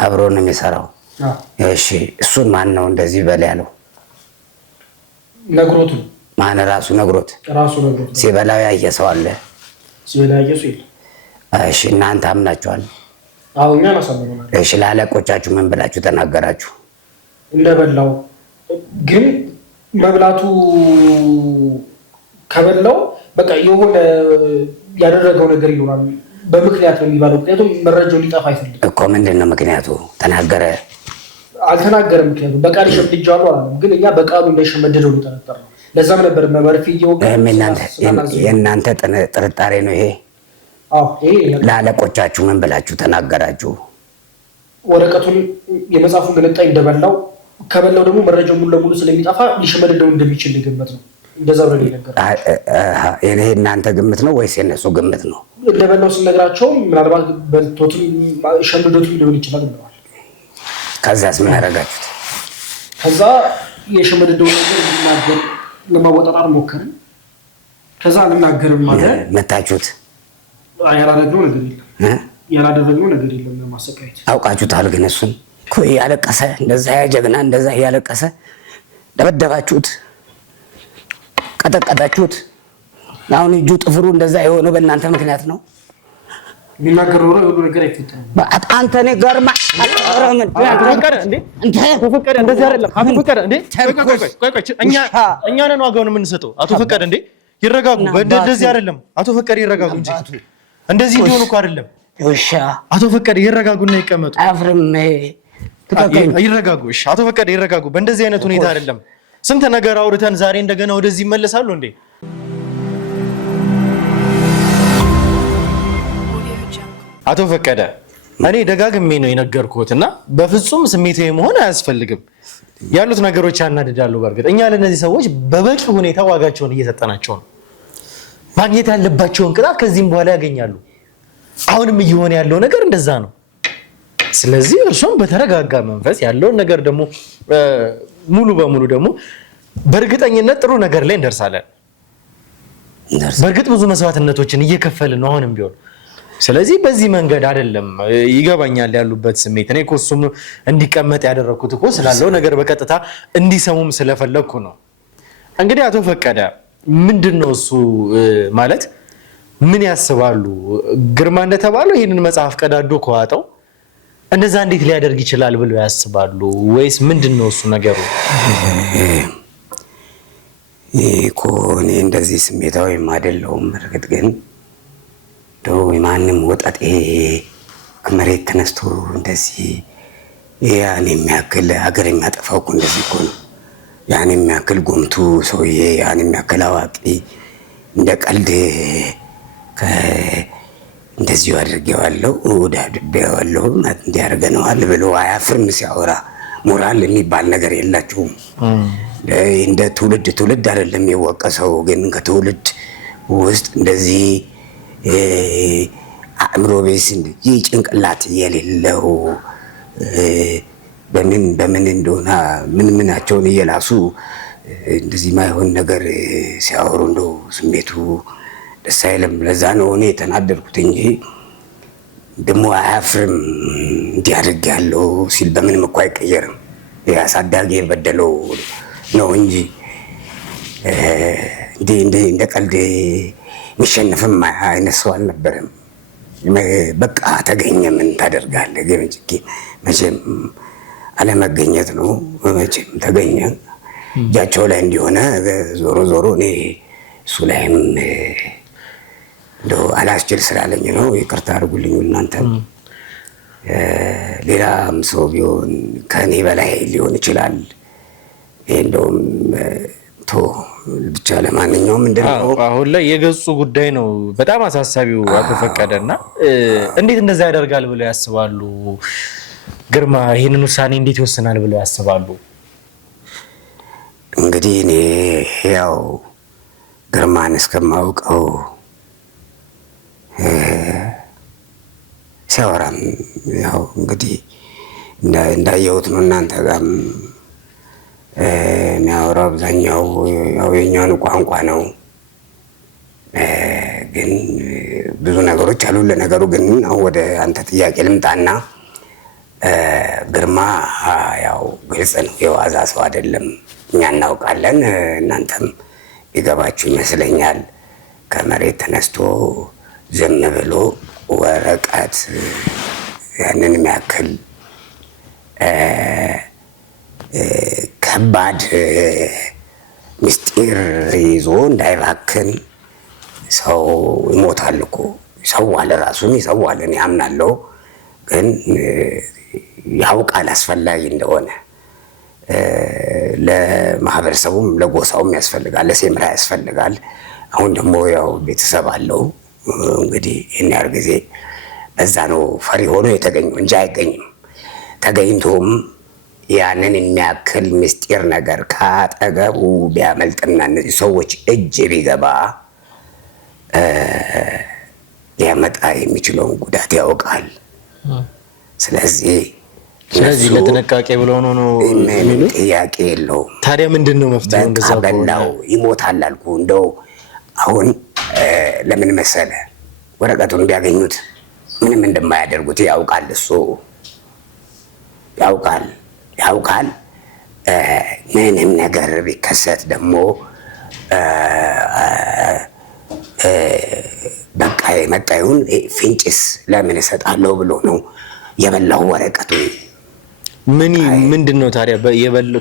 አብሮ ነው የሚሰራው። እሺ እሱን ማን ነው እንደዚህ በል ያለው? ነግሮት። ማን ራሱ ነግሮት? ሲበላው ያየ ሰው አለ? ሲበላው ያየ ሰው የለም። እሺ እናንተ አምናችኋል? አዎ እኛ እናሳምናለን። እሺ ለአለቆቻችሁ ምን ብላችሁ ተናገራችሁ? እንደበላው ግን መብላቱ ከበላው በቃ የሆነ ያደረገው ነገር ይኖራል። በምክንያት ነው የሚባለው። ምክንያቱም መረጃው ሊጠፋ አይፈልግም እኮ። ምንድን ነው ምክንያቱ? ተናገረ? አልተናገረም። ምክንያቱም በቃል ሸምድጃለሁ አላለም። ግን እኛ በቃሉ እንዳይሸመደደው ነው የጠረጠርነው። ለዛም ነበር መርፌ እየወጋ። የእናንተ ጥርጣሬ ነው ይሄ? ለአለቆቻችሁ ምን ብላችሁ ተናገራችሁ? ወረቀቱን የመጽሐፉን ገለጣይ እንደበላው ከበላው ደግሞ መረጃው ሙሉ ለሙሉ ስለሚጠፋ ሊሸመደደው እንደሚችል ግምት ነው። እንደዛ ብለን ይነገራል። ይሄ እናንተ ግምት ነው ወይስ የነሱ ግምት ነው? እንደበላው ስንነግራቸው ምናልባት በልቶትም ሸምዶትም ሊሆን ይችላል ብለዋል። ከዛስ ምን ያደረጋችሁት? ከዛ የሸመደደው ነገር እንዲናገር ለማወጣጣት ሞከርን። ከዛ አልናገርም ማለት መታችሁት? ያላደረግነው ነገር የለም። ለማሰቃየት አውቃችሁታል። ግን እሱን እኮ ያለቀሰ እንደዛ ያጀግና እንደዛ ያለቀሰ ደበደባችሁት፣ ቀጠቀጣችሁት። አሁን እጁ ጥፍሩ እንደዛ የሆነው በእናንተ ምክንያት ነው። የሚናገረው ነው የሆነ ነገር አይፈጠርም። አንተ እኔ ጋርማ ፈቀደ እንደዚህ አይደለም። አቶ ፈቀደ እንዴ እኛ ነን ዋጋውን የምንሰጠው። አቶ ፈቀደ እንዴ ይረጋጉ። እንደዚህ አይደለም አቶ ፈቀደ ይረጋጉ እንጂ እንደዚህ እንዲሆኑ እኮ አይደለም። አቶ ፈቀደ ይረጋጉና ይቀመጡ። አፍርም ይረጋጉ። እሺ አቶ ፈቀደ ይረጋጉ። በእንደዚህ አይነት ሁኔታ አይደለም። ስንት ነገር አውርተን ዛሬ እንደገና ወደዚህ ይመለሳሉ እንዴ? አቶ ፈቀደ እኔ ደጋግሜ ነው የነገርኩትና በፍጹም ስሜታዊ መሆን አያስፈልግም። ያሉት ነገሮች ያናድዳሉ። በእርግጥ እኛ ለነዚህ ሰዎች በበቂ ሁኔታ ዋጋቸውን እየሰጠናቸው ነው። ማግኘት ያለባቸውን ቅጣት ከዚህም በኋላ ያገኛሉ። አሁንም እየሆነ ያለው ነገር እንደዛ ነው። ስለዚህ እርሱም በተረጋጋ መንፈስ ያለውን ነገር ደግሞ ሙሉ በሙሉ ደግሞ በእርግጠኝነት ጥሩ ነገር ላይ እንደርሳለን። በእርግጥ ብዙ መስዋዕትነቶችን እየከፈልን ነው አሁንም ቢሆን። ስለዚህ በዚህ መንገድ አይደለም። ይገባኛል ያሉበት ስሜት። እኔ እኮ እሱም እንዲቀመጥ ያደረኩት እኮ ስላለው ነገር በቀጥታ እንዲሰሙም ስለፈለኩ ነው። እንግዲህ አቶ ፈቀደ ምንድነው እሱ ማለት ምን ያስባሉ? ግርማ እንደተባለው ይህንን መጽሐፍ ቀዳዶ ከዋጠው እንደዛ እንዴት ሊያደርግ ይችላል ብለው ያስባሉ? ወይስ ምንድነው እሱ ነገሩ? እኮ እኔ እንደዚህ ስሜታዊም አይደለሁም። እርግጥ ግን ማንም ወጣጤ ከመሬት ተነስቶ እንደዚህ ያን የሚያክል ሀገር የሚያጠፋው እኮ እንደዚህ እኮ ነው። ያን የሚያክል ጎምቱ ሰውዬ፣ ያን የሚያክል አዋቂ እንደ ቀልድ እንደዚሁ አድርጌዋለሁ ወዳድቤዋለሁ እንዲያደርገነዋል ብሎ አያፍርም ሲያወራ። ሞራል የሚባል ነገር የላችሁም። እንደ ትውልድ አይደለም የወቀሰው፣ ግን ከትውልድ ውስጥ እንደዚህ አእምሮ ቤስ ይህ ጭንቅላት የሌለው በምን እንደሆነ ምናቸውን እየላሱ እንደዚህ ማይሆን ነገር ሲያወሩ እንደው ስሜቱ ደስ አይልም። ለዛ ነው እኔ የተናደድኩት እንጂ ደግሞ አያፍርም እንዲያደርግ ያለው ሲል በምንም እኮ አይቀየርም። አሳዳጊ የበደለው ነው እንጂ እንደ ቀልድ የሚሸነፍም አይነት ሰው አልነበረም። በቃ ተገኘ፣ ምን ታደርጋለህ? ግን መቼም አለመገኘት ነው። መቼም ተገኘ እጃቸው ላይ እንዲሆነ ዞሮ እኔ እሱ ላይም እንደው አላስችል ስላለኝ ነው። ይቅርታ አድርጉልኝ እናንተ። ሌላም ሰው ቢሆን ከእኔ በላይ ሊሆን ይችላል። እንደውም ብቻ ለማንኛውም ምንድነው አሁን ላይ የገጹ ጉዳይ ነው በጣም አሳሳቢው። አቶ ፈቀደና እንዴት እንደዛ ያደርጋል ብለው ያስባሉ? ግርማ ይህንን ውሳኔ እንዴት ይወስናል ብለው ያስባሉ? እንግዲህ እኔ ያው ግርማን እስከማውቀው ሲያወራም ያው እንግዲህ እንዳየሁት ነው። እናንተ ጋርም የሚያወራው አብዛኛው ያው የኛውን ቋንቋ ነው። ግን ብዙ ነገሮች አሉ። ለነገሩ ግን አሁን ወደ አንተ ጥያቄ ልምጣና ግርማ ያው ግልጽ ነው፣ የዋዛ ሰው አይደለም። እኛ እናውቃለን፣ እናንተም ይገባችሁ ይመስለኛል። ከመሬት ተነስቶ ዝም ብሎ ወረቀት ያንን የሚያክል ከባድ ምስጢር ይዞ እንዳይባክን ሰው ይሞታል እኮ ይሰዋል፣ ራሱን ይሰዋል። እኔ አምናለሁ። ግን ያውቃል አስፈላጊ እንደሆነ ለማህበረሰቡም ለጎሳውም ያስፈልጋል፣ ለሴምራ ያስፈልጋል። አሁን ደግሞ ያው ቤተሰብ አለው። እንግዲህ ይህን ያህል ጊዜ በዛ ነው ፈሪ ሆኖ የተገኘው እንጂ አይገኝም። ተገኝቶም ያንን የሚያክል ምስጢር ነገር ካጠገቡ ቢያመልጥና እነዚህ ሰዎች እጅ ቢገባ ሊያመጣ የሚችለውን ጉዳት ያውቃል። ስለዚህ ለጥንቃቄ ብለው ነው ምንም ጥያቄ የለውም። ታዲያ ምንድን ነው መፍትሄው? እንደዛ በላው ይሞታል አልኩ። እንደው አሁን ለምን መሰለ ወረቀቱን ቢያገኙት ምንም እንደማያደርጉት ያውቃል። እሱ ያውቃል። ምንም ነገር ቢከሰት ደግሞ በቃ የመጣዩን ፍንጭስ ለምን እሰጣለሁ ብሎ ነው የበላው ወረቀቱ። ምንድን ነው ታዲያ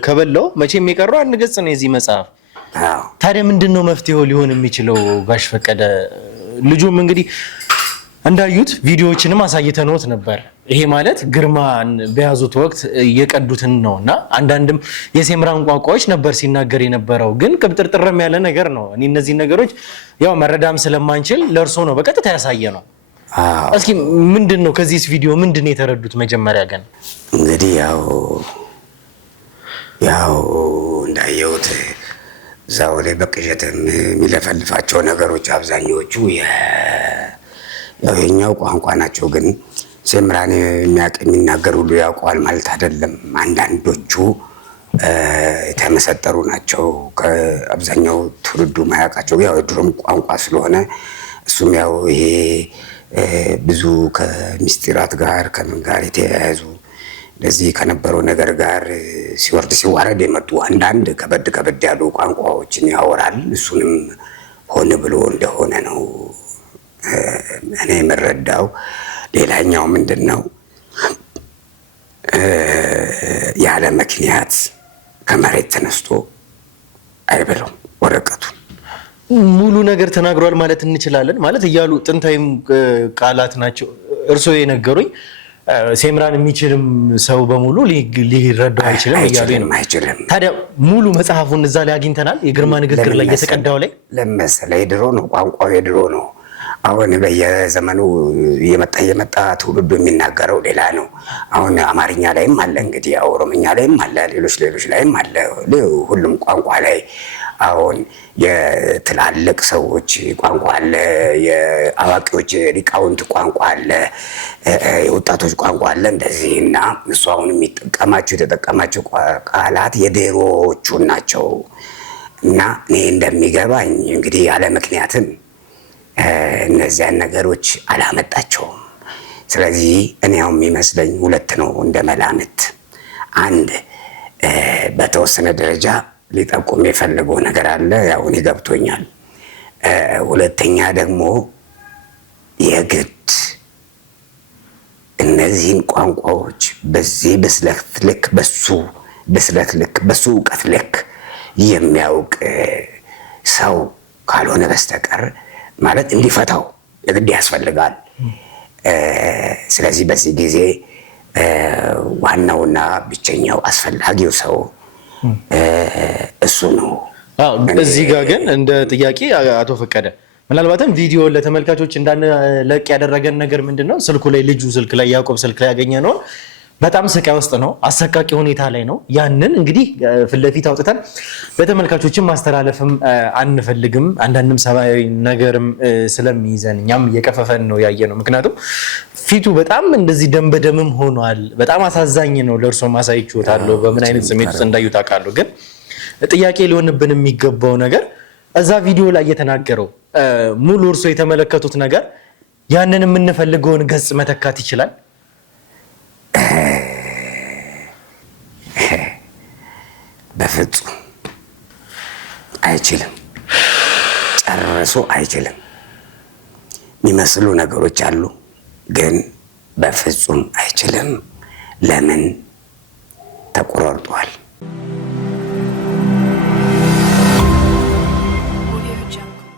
ከበላው መቼም የቀረው አንድ ገጽ ነው የዚህ መጽሐፍ። ታዲያ ምንድን ነው መፍትሄው ሊሆን የሚችለው? ጋሽ ፈቀደ ልጁም እንግዲህ እንዳዩት ቪዲዮዎችንም አሳይተንዎት ነበር። ይሄ ማለት ግርማን በያዙት ወቅት የቀዱትን ነው እና አንዳንድም የሴምራን ቋንቋዎች ነበር ሲናገር የነበረው። ግን ቅብጥርጥርም ያለ ነገር ነው። እኔ እነዚህ ነገሮች ያው መረዳም ስለማንችል ለእርሶ ነው በቀጥታ ያሳየ ነው። እስኪ ምንድን ነው ከዚህ ቪዲዮ ምንድን ነው የተረዱት? መጀመሪያ ግን እንግዲህ ያው እንዳየሁት እዛው ላይ በቅዠትም የሚለፈልፋቸው ነገሮች አብዛኛዎቹ ያው የኛው ቋንቋ ናቸው። ግን ሴምራን የሚናገር ሁሉ ያውቀዋል ማለት አይደለም። አንዳንዶቹ የተመሰጠሩ ናቸው። ከአብዛኛው ትውልዱ ማያውቃቸው ያው የድሮም ቋንቋ ስለሆነ እሱም ያው ይሄ ብዙ ከሚስጢራት ጋር ከምን ጋር የተያያዙ ለዚህ ከነበረው ነገር ጋር ሲወርድ ሲዋረድ የመጡ አንዳንድ ከበድ ያሉ ቋንቋዎችን ያወራል። እሱንም ሆነ ብሎ እንደሆነ ነው እኔ የምረዳው። ሌላኛው ምንድን ነው ያለ ምክንያት ከመሬት ተነስቶ አይበለው ወረቀቱን ሙሉ ነገር ተናግሯል ማለት እንችላለን። ማለት እያሉ ጥንታዊም ቃላት ናቸው እርስዎ የነገሩኝ። ሴምራን የሚችልም ሰው በሙሉ ሊረዳው አይችልም እያሉ ነው። ታዲያ ሙሉ መጽሐፉን እዛ ላይ አግኝተናል። የግርማ ንግግር ላይ የተቀዳው ላይ ለመሰለ የድሮ ነው፣ ቋንቋው የድሮ ነው። አሁን በየዘመኑ እየመጣ ትውልዱ የሚናገረው ሌላ ነው። አሁን አማርኛ ላይም አለ፣ እንግዲህ ኦሮምኛ ላይም አለ፣ ሌሎች ላይም አለ፣ ሁሉም ቋንቋ ላይ አሁን የትላልቅ ሰዎች ቋንቋ አለ፣ የአዋቂዎች ሊቃውንት ቋንቋ አለ፣ የወጣቶች ቋንቋ አለ እንደዚህ እና እሱ አሁን የተጠቀማቸው ቃላት የድሮዎቹን ናቸው እና እኔ እንደሚገባኝ እንግዲህ ያለ ምክንያትም እነዚያን ነገሮች አላመጣቸውም። ስለዚህ እኔ ያው የሚመስለኝ ሁለት ነው እንደ መላምት። አንድ በተወሰነ ደረጃ ሊጠቁም የፈለገው ነገር አለ፣ ያው እኔ ገብቶኛል። ሁለተኛ ደግሞ የግድ እነዚህን ቋንቋዎች በዚህ ብስለት ልክ በሱ እውቀት ልክ የሚያውቅ ሰው ካልሆነ በስተቀር ማለት እንዲፈታው የግድ ያስፈልጋል። ስለዚህ በዚህ ጊዜ ዋናውና ብቸኛው አስፈላጊው ሰው እሱ ነው። እዚህ ጋር ግን እንደ ጥያቄ አቶ ፈቀደ ምናልባትም ቪዲዮ ለተመልካቾች እንዳንለቅ ያደረገን ነገር ምንድነው? ስልኩ ላይ ልጁ ስልክ ላይ ያዕቆብ ስልክ ላይ ያገኘ ነው በጣም ስቃይ ውስጥ ነው። አሰቃቂ ሁኔታ ላይ ነው። ያንን እንግዲህ ፊት ለፊት አውጥተን በተመልካቾችን ማስተላለፍም አንፈልግም። አንዳንድም ሰብአዊ ነገርም ስለሚይዘን እኛም እየቀፈፈን ነው ያየ ነው። ምክንያቱም ፊቱ በጣም እንደዚህ ደም በደምም ሆኗል። በጣም አሳዛኝ ነው። ለእርሶ ማሳይችዎታለሁ በምን አይነት ስሜት ውስጥ እንዳዩት አውቃለሁ። ግን ጥያቄ ሊሆንብን የሚገባው ነገር እዛ ቪዲዮ ላይ የተናገረው ሙሉ እርሶ የተመለከቱት ነገር ያንን የምንፈልገውን ገጽ መተካት ይችላል? በፍጹም አይችልም። ጨርሶ አይችልም። የሚመስሉ ነገሮች አሉ፣ ግን በፍጹም አይችልም። ለምን? ተቆራርጧል።